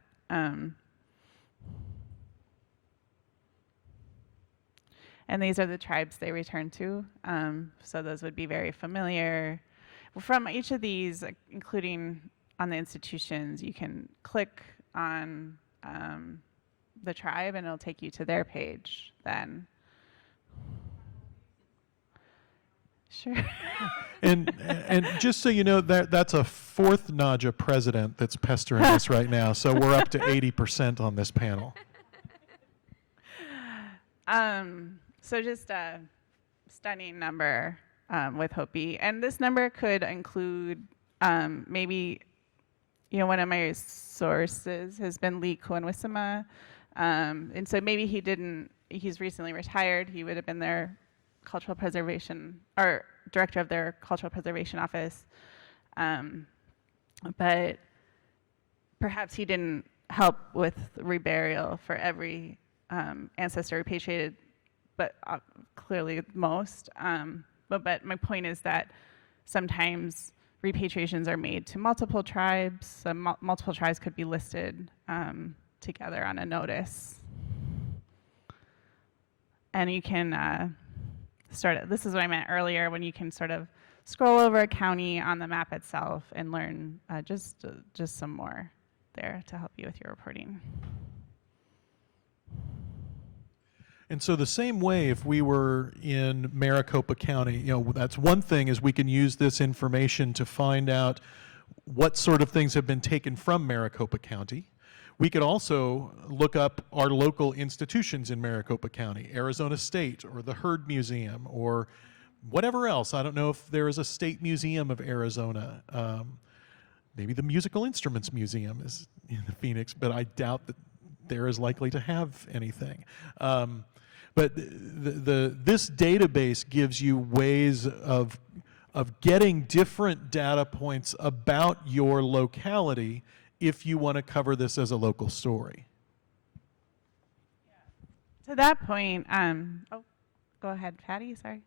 And these are the tribes they return to. So those would be very familiar. From each of these, including on the institutions, you can click on the tribe and it'll take you to their page then. Sure. And just so you know, that's a fourth NAJA president that's pestering us right now. So we're up to 80% on this panel. So just a stunning number with Hopi. And this number could include maybe, one of my sources has been Lee Cohen-Wisama. And so maybe he's recently retired. He would have been their cultural preservation, or director of their cultural preservation office. But perhaps he didn't help with reburial for every ancestor repatriated, but clearly most. But my point is that sometimes repatriations are made to multiple tribes. Multiple tribes could be listed together on a notice. And you can this is what I meant earlier, when you can sort of scroll over a county on the map itself and learn just some more there to help you with your reporting. And so the same way, if we were in Maricopa County, that's one thing, is we can use this information to find out what sort of things have been taken from Maricopa County. We could also look up our local institutions in Maricopa County, Arizona State or the Heard Museum or whatever else. I don't know if there is a state museum of Arizona. Maybe the Musical Instruments Museum is in Phoenix, but I doubt that there is likely to have anything. But this database gives you ways of getting different data points about your locality if you want to cover this as a local story. To that point, go ahead, Patty, sorry.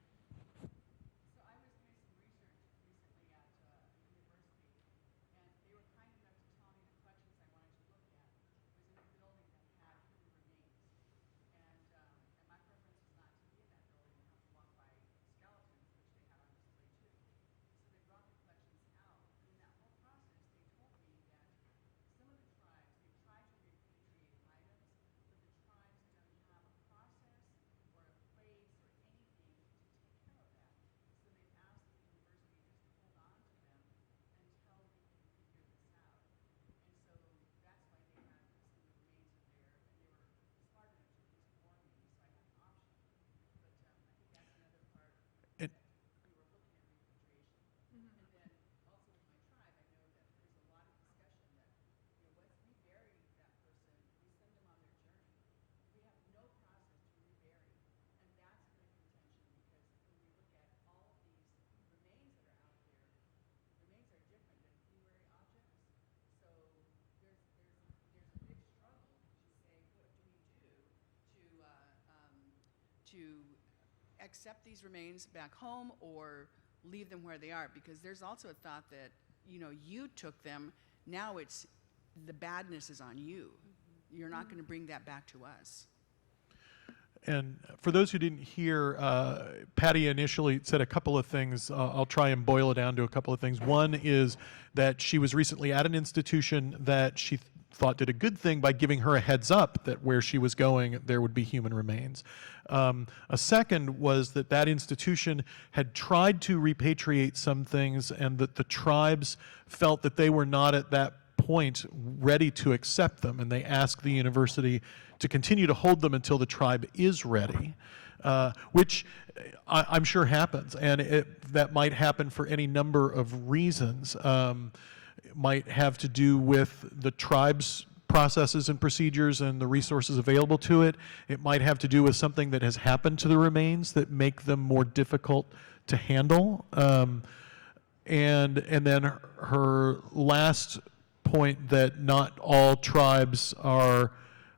to accept these remains back home or leave them where they are, because there's also a thought that you took them, now it's the badness is on you. You're not going to bring that back to us. And for those who didn't hear, Patty initially said a couple of things. I'll try and boil it down to a couple of things. One is that she was recently at an institution that she thought did a good thing by giving her a heads up that where she was going there would be human remains. A second was that institution had tried to repatriate some things, and that the tribes felt that they were not at that point ready to accept them, and they asked the university to continue to hold them until the tribe is ready, which I'm sure happens, and that might happen for any number of reasons. It might have to do with the tribe's processes and procedures and the resources available to it. It might have to do with something that has happened to the remains that make them more difficult to handle. And then her last point, that not all tribes are,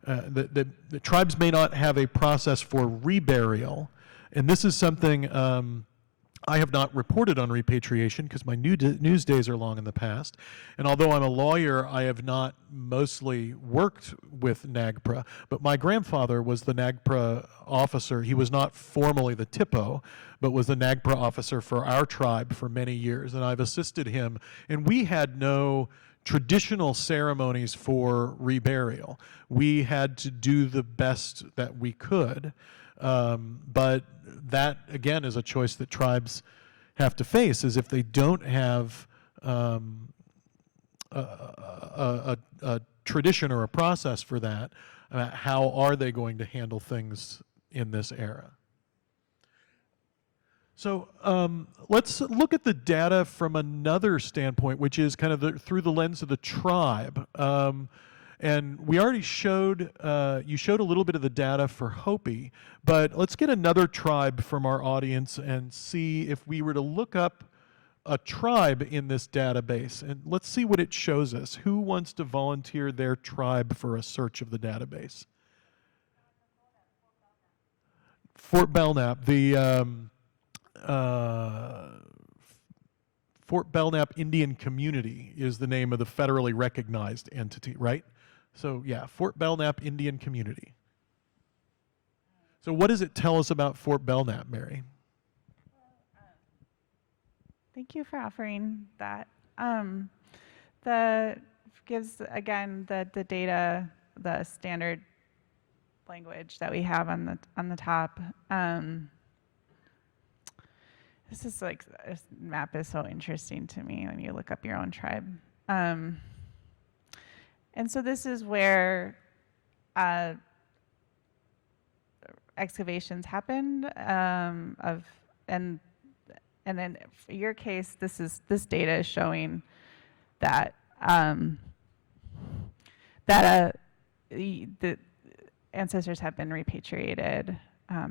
the tribes may not have a process for reburial. And this is something I have not reported on repatriation because my news days are long in the past. And although I'm a lawyer, I have not mostly worked with NAGPRA, but my grandfather was the NAGPRA officer. He was not formally the TIPO, but was the NAGPRA officer for our tribe for many years, and I've assisted him. And we had no traditional ceremonies for reburial. We had to do the best that we could, but that, again, is a choice that tribes have to face is if they don't have a tradition or a process for that, how are they going to handle things in this era? So let's look at the data from another standpoint, which is kind of through the lens of the tribe. And we already showed, you showed a little bit of the data for Hopi, but let's get another tribe from our audience and see if we were to look up a tribe in this database, and let's see what it shows us. Who wants to volunteer their tribe for a search of the database? Fort Belknap, the Fort Belknap Indian Community is the name of the federally recognized entity, right? So yeah, Fort Belknap Indian Community. So what does it tell us about Fort Belknap, Mary? Thank you for offering that. The gives, again, the data, the standard language that we have on the top. This is like, this map is so interesting to me when you look up your own tribe. And so this is where excavations happened and then for your case, this data is showing that the ancestors have been repatriated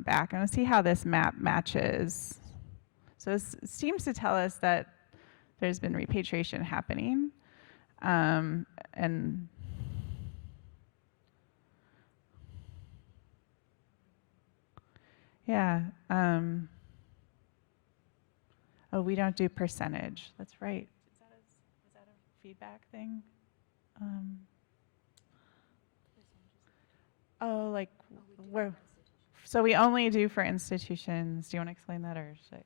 back. And we'll see how this map matches. So this seems to tell us that there's been repatriation happening, and yeah. Oh, we don't do percentage. That's right. Is that a feedback thing? Oh, like where? So we only do for institutions. Do you want to explain that, or should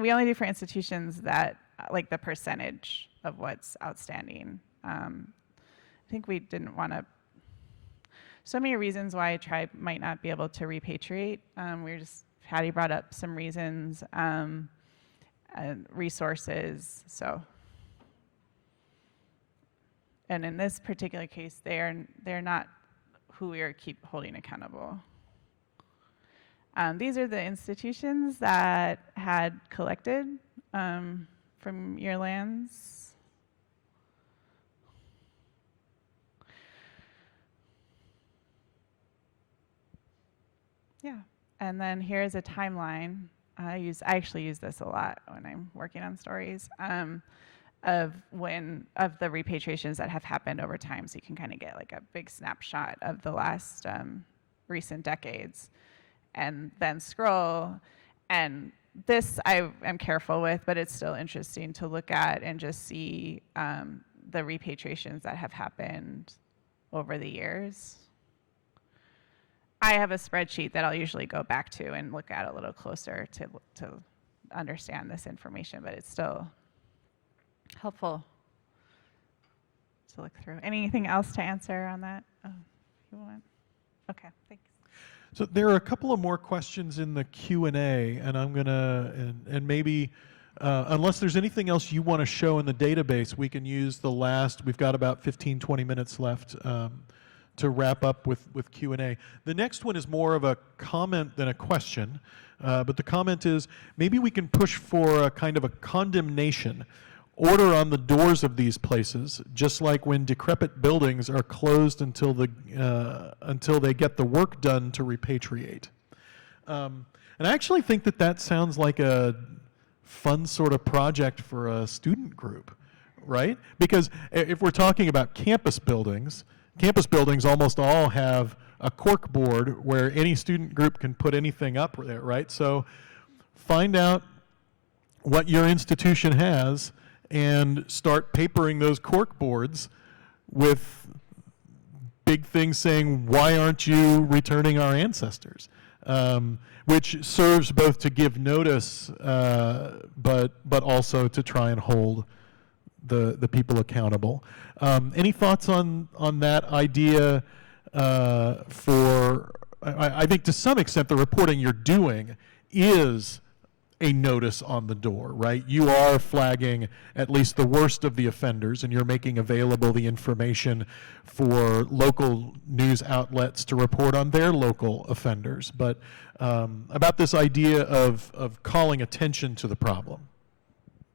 we only do for institutions that like the percentage of what's outstanding. I think we didn't want to. So many reasons why a tribe might not be able to repatriate. Hattie brought up some reasons, and resources. So, and in this particular case, they're not who we are keep holding accountable. These are the institutions that had collected from your lands. Yeah. And then here's a timeline. I actually use this a lot when I'm working on stories of the repatriations that have happened over time, so you can kind of get like a big snapshot of the last recent decades, and then scroll. And this I am careful with, but it's still interesting to look at and just see the repatriations that have happened over the years. I have a spreadsheet that I'll usually go back to and look at a little closer to understand this information, but it's still helpful to look through. Anything else to answer on that? Oh, you want? Okay, thanks. So there are a couple of more questions in the Q&A, and I'm gonna, and maybe, unless there's anything else you want to show in the database, we can use the last, we've got about 15, 20 minutes left to wrap up with Q&A. The next one is more of a comment than a question, but the comment is, maybe we can push for a kind of a condemnation order on the doors of these places, just like when decrepit buildings are closed until they get the work done to repatriate. And I actually think that sounds like a fun sort of project for a student group, right? Because if we're talking about campus buildings almost all have a cork board where any student group can put anything up there, right? So find out what your institution has and start papering those cork boards with big things saying, why aren't you returning our ancestors? Which serves both to give notice, but also to try and hold the people accountable. Any thoughts on that idea I think to some extent the reporting you're doing is a notice on the door, right? You are flagging at least the worst of the offenders, and you're making available the information for local news outlets to report on their local offenders. But about this idea of calling attention to the problem.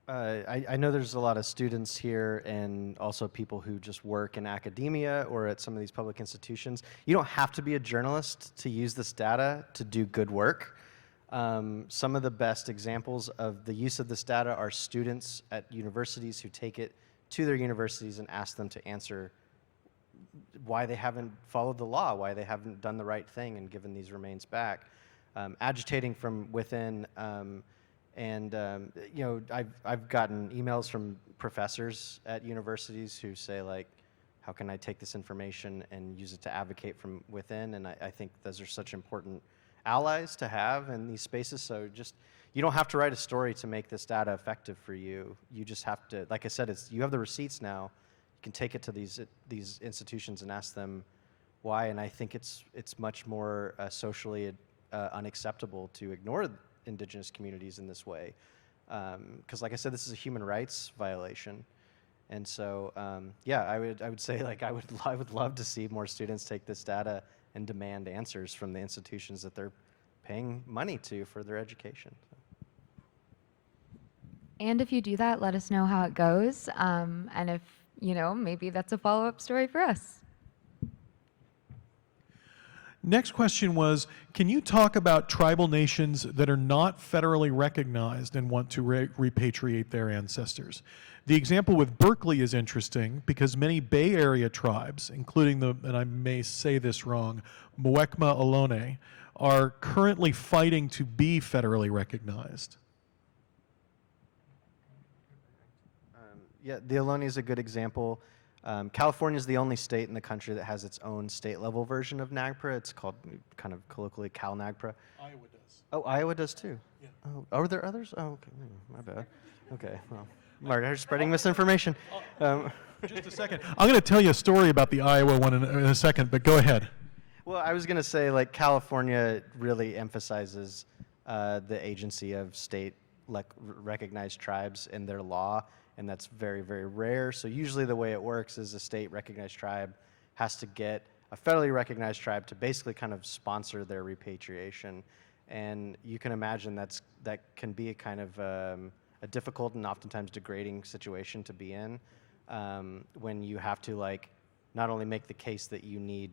I know there's a lot of students here and also people who just work in academia or at some of these public institutions. You don't have to be a journalist to use this data to do good work. Some of the best examples of the use of this data are students at universities who take it to their universities and ask them to answer why they haven't followed the law, why they haven't done the right thing and given these remains back. Agitating from within, you know, I've gotten emails from professors at universities who say, like, how can I take this information and use it to advocate from within? And I think those are such important allies to have in these spaces. So just, you don't have to write a story to make this data effective for you. You just have to, like I said, you have the receipts now. You can take it to these institutions and ask them why. And I think it's much more socially unacceptable to ignore Indigenous communities in this way. Because like I said, this is a human rights violation. And so, yeah, I would say, like, I would love to see more students take this data and demand answers from the institutions that they're paying money to for their education. And if you do that, let us know how it goes. And if, you know, maybe that's a follow-up story for us. Next question was, can you talk about tribal nations that are not federally recognized and want to repatriate their ancestors? The example with Berkeley is interesting because many Bay Area tribes, including the, and I may say this wrong, Muwekma Ohlone, are currently fighting to be federally recognized. Yeah, the Ohlone is a good example. California is the only state in the country that has its own state-level version of NAGPRA. It's called, kind of colloquially, CalNAGPRA. Iowa does. Oh, Iowa does too? Yeah. Oh, are there others? Oh, okay, my bad. Okay, well, Mark, you're spreading misinformation. Just a second. I'm going to tell you a story about the Iowa one in a second, but go ahead. Well, I was going to say, like, California really emphasizes the agency of state-recognized tribes in their law, and that's very, very rare. So usually the way it works is a state-recognized tribe has to get a federally recognized tribe to basically kind of sponsor their repatriation. And you can imagine that can be a kind of a difficult and oftentimes degrading situation to be in when you have to, like, not only make the case that you need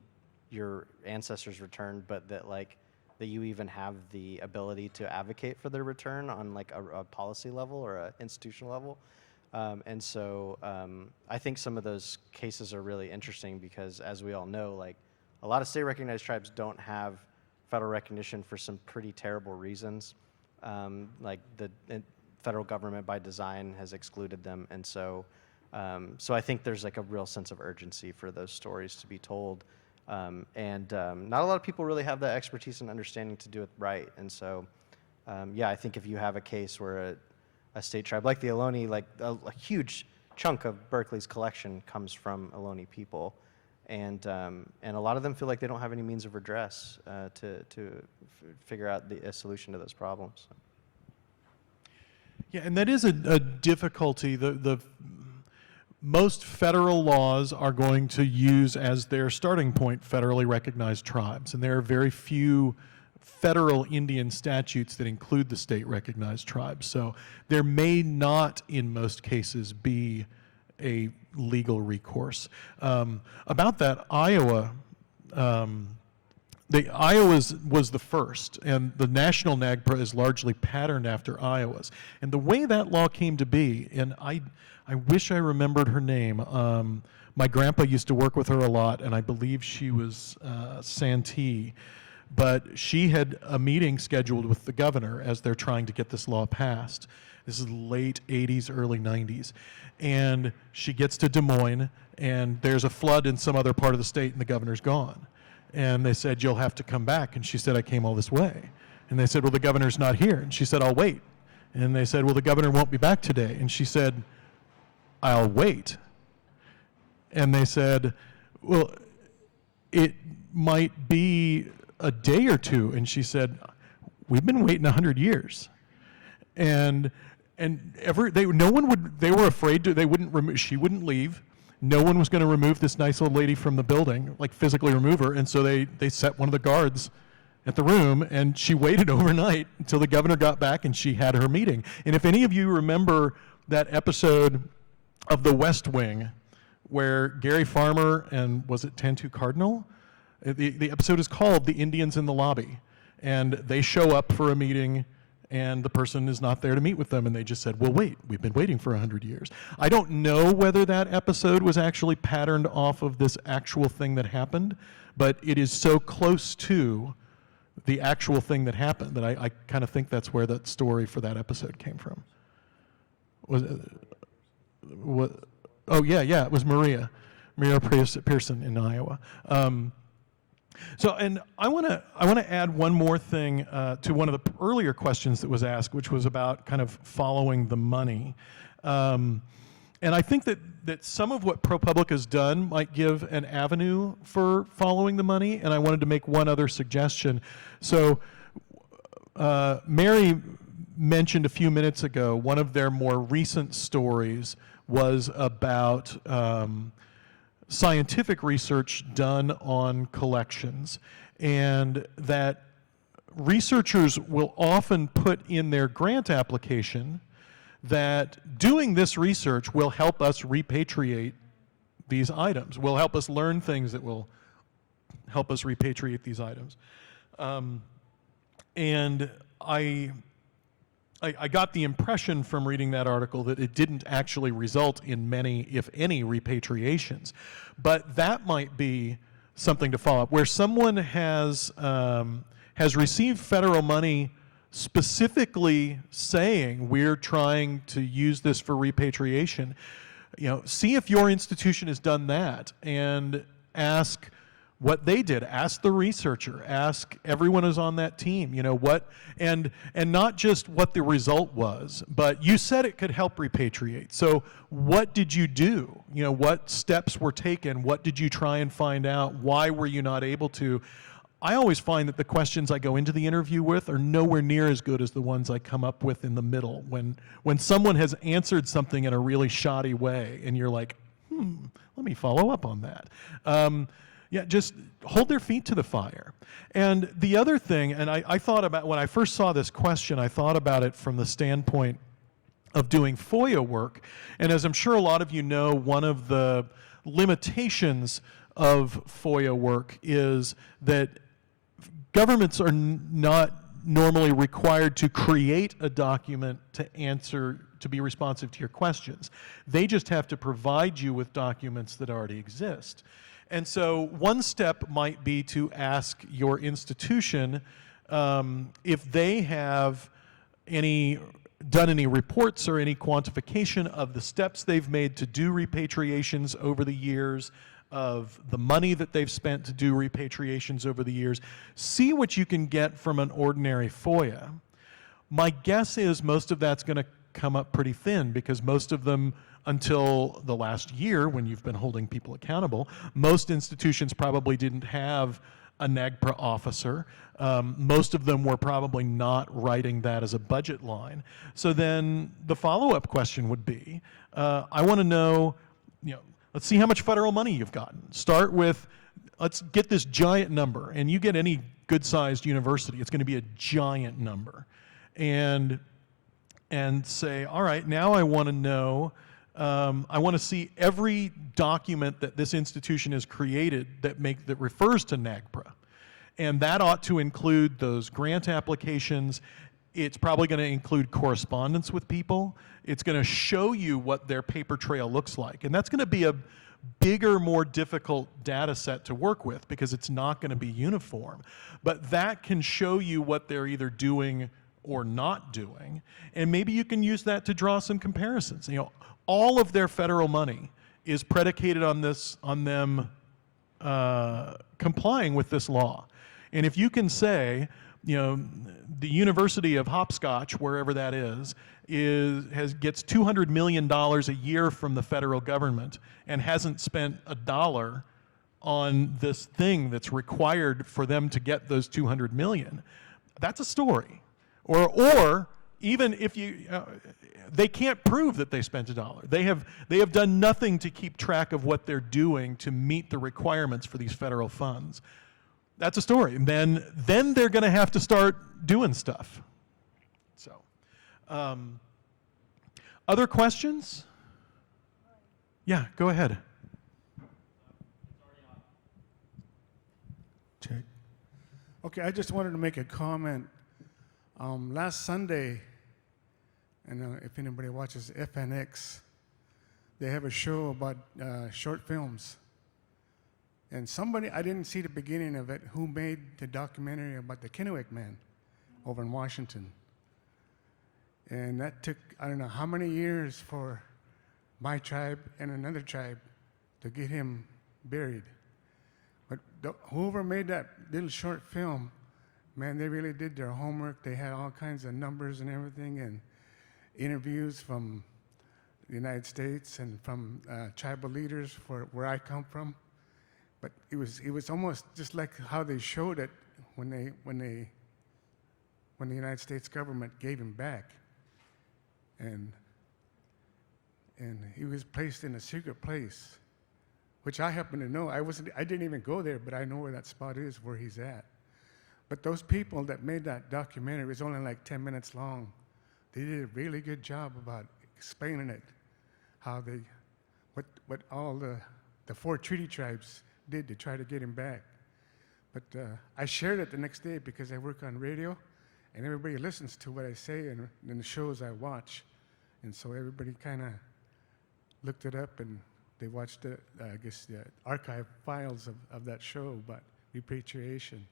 your ancestors returned, but that, like, that you even have the ability to advocate for their return on, like, a policy level or an institutional level. And so I think some of those cases are really interesting because, as we all know, like, a lot of state-recognized tribes don't have federal recognition for some pretty terrible reasons. Like, the federal government by design has excluded them, and so so I think there's, like, a real sense of urgency for those stories to be told. And not a lot of people really have the expertise and understanding to do it right. And so, yeah, I think if you have a case where a state tribe like the Ohlone, like a huge chunk of Berkeley's collection comes from Ohlone people, and a lot of them feel like they don't have any means of redress to figure out a solution to those problems. Yeah, and that is a difficulty. The most federal laws are going to use as their starting point federally recognized tribes, and there are very few federal Indian statutes that include the state recognized tribes. So there may not, in most cases, be a legal recourse. About that, Iowa, Iowa's was the first, and the national NAGPRA is largely patterned after Iowa's. And the way that law came to be, and I wish I remembered her name. My grandpa used to work with her a lot, and I believe she was Santee. But she had a meeting scheduled with the governor as they're trying to get this law passed. This is late 80s, early 90s. And she gets to Des Moines, and there's a flood in some other part of the state, and the governor's gone. And they said, you'll have to come back. And she said, I came all this way. And they said, well, the governor's not here. And she said, I'll wait. And they said, well, the governor won't be back today. And she said, I'll wait. And they said, well, it might be a day or two. And she said, we've been waiting 100 years. and no one would. They were afraid to. They wouldn't remove. She wouldn't leave. No one was going to remove this nice old lady from the building, like physically remove her. And so they set one of the guards at the room, and she waited overnight until the governor got back, and she had her meeting. And if any of you remember that episode of The West Wing, where Gary Farmer and was it Tantu Cardinal? The episode is called "The Indians in the Lobby," and they show up for a meeting, and the person is not there to meet with them, and they just said, well, wait, we've been waiting for 100 years. I don't know whether that episode was actually patterned off of this actual thing that happened, but it is so close to the actual thing that happened that I kind of think that's where that story for that episode came from. Was it, what? Oh, yeah, it was Maria Pearson in Iowa. So, and I want to add one more thing to one of the earlier questions that was asked, which was about kind of following the money. And I think that some of what ProPublica has done might give an avenue for following the money, and I wanted to make one other suggestion. So, Mary mentioned a few minutes ago, one of their more recent stories was about scientific research done on collections, and that researchers will often put in their grant application that doing this research will help us repatriate these items, will help us learn things that will help us repatriate these items. And I got the impression from reading that article that it didn't actually result in many, if any, repatriations. But that might be something to follow up, where someone has received federal money specifically saying we're trying to use this for repatriation. See if your institution has done that, and ask what they did. Ask the researcher, ask everyone who's on that team, what, and not just what the result was, but you said it could help repatriate. So what did you do? What steps were taken? What did you try and find out? Why were you not able to? I always find that the questions I go into the interview with are nowhere near as good as the ones I come up with in the middle. When someone has answered something in a really shoddy way, and you're like, let me follow up on that. Yeah, just hold their feet to the fire. And the other thing, and I thought about, when I first saw this question, I thought about it from the standpoint of doing FOIA work. And as I'm sure a lot of you know, one of the limitations of FOIA work is that governments are not normally required to create a document to be responsive to your questions. They just have to provide you with documents that already exist. And so one step might be to ask your institution if they have done any reports or any quantification of the steps they've made to do repatriations over the years, of the money that they've spent to do repatriations over the years. See what you can get from an ordinary FOIA. My guess is most of that's going to come up pretty thin, because most of them, until the last year when you've been holding people accountable, most institutions probably didn't have a NAGPRA officer. Most of them were probably not writing that as a budget line. So then the follow-up question would be, I want to know, let's see how much federal money you've gotten. Start with, let's get this giant number, and you get any good-sized university, it's going to be a giant number. And say, all right, now I want to know, I want to see every document that this institution has created that refers to NAGPRA. And that ought to include those grant applications. It's probably going to include correspondence with people. It's going to show you what their paper trail looks like. And that's going to be a bigger, more difficult data set to work with, because it's not going to be uniform. But that can show you what they're either doing or not doing. And maybe you can use that to draw some comparisons. All of their federal money is predicated on them complying with this law. And if you can say, the University of Hopscotch, wherever that gets $200 million a year from the federal government and hasn't spent $1 on this thing that's required for them to get those $200 million, that's a story. Or even if you, they can't prove that they spent $1. They have done nothing to keep track of what they're doing to meet the requirements for these federal funds. That's a story. And then they're going to have to start doing stuff. So, other questions? Yeah, go ahead. Check. Okay, I just wanted to make a comment. Last Sunday, and if anybody watches FNX, they have a show about short films. And somebody, I didn't see the beginning of it, who made the documentary about the Kennewick man over in Washington. And that took, I don't know how many years for my tribe and another tribe to get him buried. But whoever made that little short film, man, they really did their homework. They had all kinds of numbers and everything, and interviews from the United States and from tribal leaders for where I come from. But it was almost just like how they showed it when the United States government gave him back, and he was placed in a secret place, which I happen to know. I didn't even go there, but I know where that spot is, where he's at. But those people that made that documentary, it was only like 10 minutes long. They did a really good job about explaining it, how what all the 4 treaty tribes did to try to get him back. But I shared it the next day because I work on radio, and everybody listens to what I say and the shows I watch. And so everybody kind of looked it up, and they watched the archive files of that show about repatriation.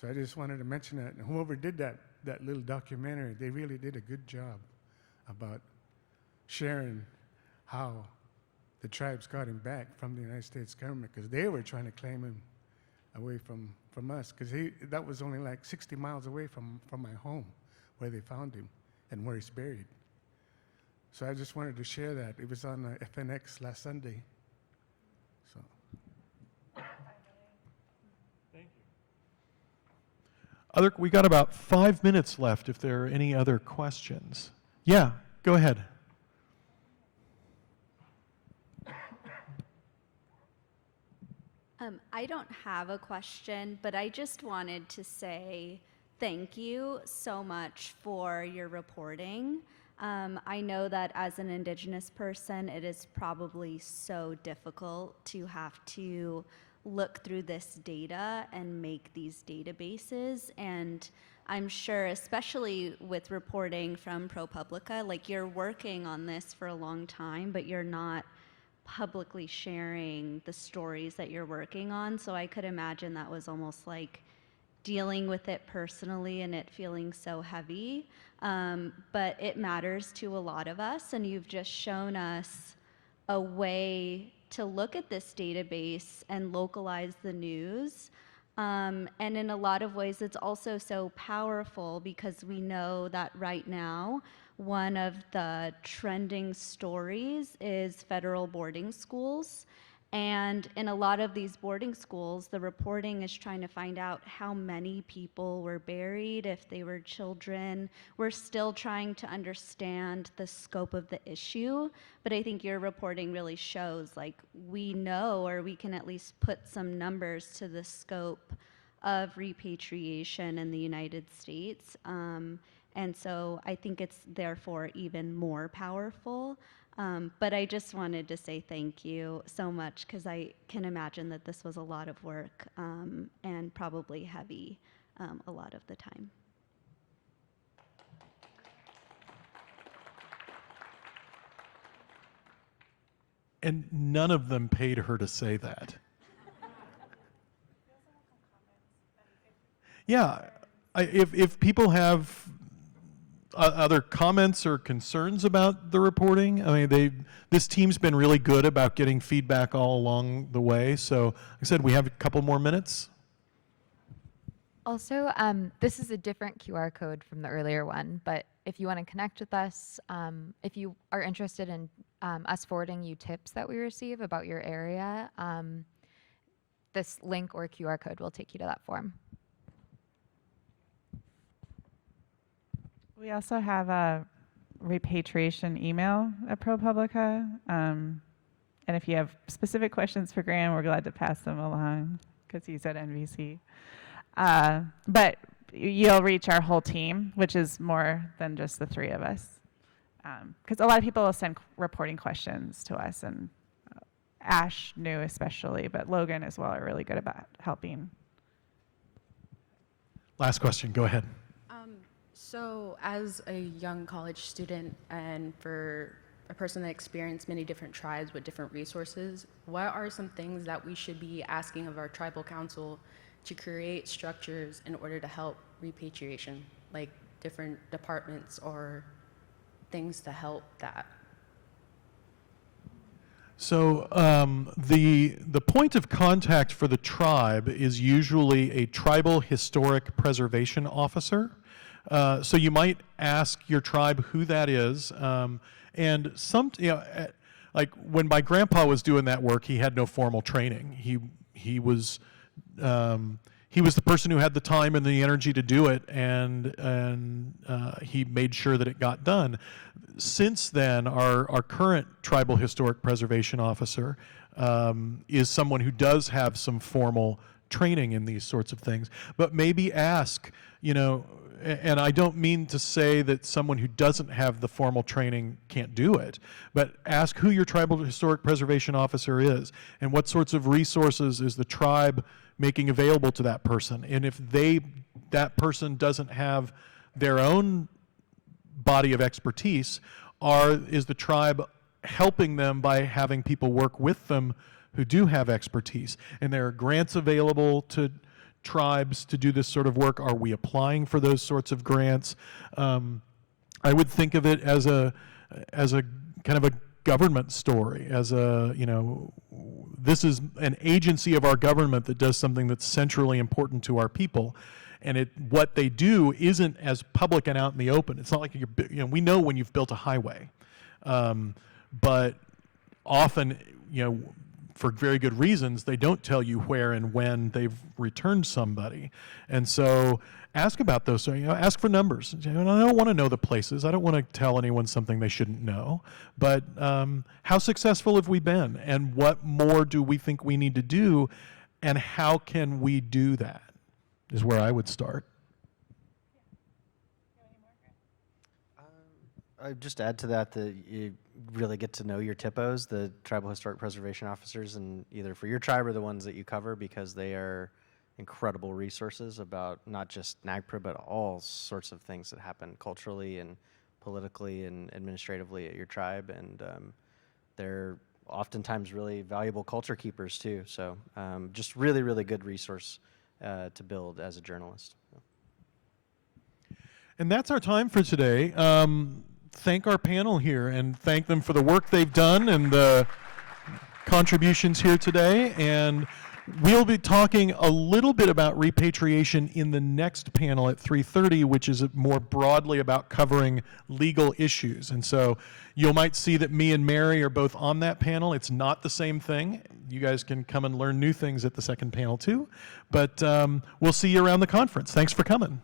So I just wanted to mention that. And whoever did that little documentary, they really did a good job about sharing how the tribes got him back from the United States government, because they were trying to claim him away from us, because that was only like 60 miles away from my home where they found him and where he's buried. So I just wanted to share that. It was on FNX last Sunday. So. Thank you. We got about 5 minutes left if there are any other questions. Yeah, go ahead. I don't have a question, but I just wanted to say thank you so much for your reporting. I know that as an Indigenous person, it is probably so difficult to have to look through this data and make these databases. And I'm sure, especially with reporting from ProPublica, like, you're working on this for a long time, but you're not publicly sharing the stories that you're working on. So I could imagine that was almost like dealing with it personally and it feeling so heavy. But it matters to a lot of us, and you've just shown us a way to look at this database and localize the news. And in a lot of ways, it's also so powerful because we know that right now, one of the trending stories is federal boarding schools. And in a lot of these boarding schools, the reporting is trying to find out how many people were buried, if they were children. We're still trying to understand the scope of the issue, but I think your reporting really shows, like, we know, or we can at least put some numbers to the scope of repatriation in the United States. And so I think it's therefore even more powerful. But I just wanted to say thank you so much, because I can imagine that this was a lot of work and probably heavy a lot of the time. And none of them paid her to say that. Yeah, if people have other comments or concerns about the reporting, I mean, this team's been really good about getting feedback all along the way. So, like I said, we have a couple more minutes. Also, this is a different QR code from the earlier one, but if you want to connect with us, if you are interested in us forwarding you tips that we receive about your area, this link or QR code will take you to that form. We also have a repatriation email at ProPublica. And if you have specific questions for Graham, we're glad to pass them along because he's at NBC. But you'll reach our whole team, which is more than just the three of us. Because a lot of people will send reporting questions to us, and Ash knew especially, but Logan as well are really good about helping. Last question, go ahead. So as a young college student and for a person that experienced many different tribes with different resources, what are some things that we should be asking of our tribal council to create structures in order to help repatriation, like different departments or things to help that? So the point of contact for the tribe is usually a tribal historic preservation officer. So you might ask your tribe who that is, and like when my grandpa was doing that work, he had no formal training. He was the person who had the time and the energy to do it, and he made sure that it got done. Since then, our current tribal historic preservation officer is someone who does have some formal training in these sorts of things, but maybe ask, and I don't mean to say that someone who doesn't have the formal training can't do it, but ask who your tribal historic preservation officer is and what sorts of resources is the tribe making available to that person. And if that person doesn't have their own body of expertise, is the tribe helping them by having people work with them who do have expertise? And there are grants available to tribes to do this sort of work. Are we applying for those sorts of grants? I would think of it as a kind of a government story, as this is an agency of our government that does something that's centrally important to our people, and what they do isn't as public and out in the open. It's not like we know when you've built a highway, but often for very good reasons, they don't tell you where and when they've returned somebody. And so ask about those, ask for numbers. I don't want to know the places. I don't want to tell anyone something they shouldn't know. But how successful have we been? And what more do we think we need to do? And how can we do that is where I would start. I'd just add to that you really get to know your THPOs, the Tribal Historic Preservation Officers, and either for your tribe or the ones that you cover, because they are incredible resources about not just NAGPRA, but all sorts of things that happen culturally and politically and administratively at your tribe. And they're oftentimes really valuable culture keepers too. So just really, really good resource to build as a journalist. And that's our time for today. Thank our panel here and thank them for the work they've done and the contributions here today. And we'll be talking a little bit about repatriation in the next panel at 3:30, which is more broadly about covering legal issues. And so you might see that me and Mary are both on that panel. It's not the same thing. You guys can come and learn new things at the second panel too. But we'll see you around the conference. Thanks for coming.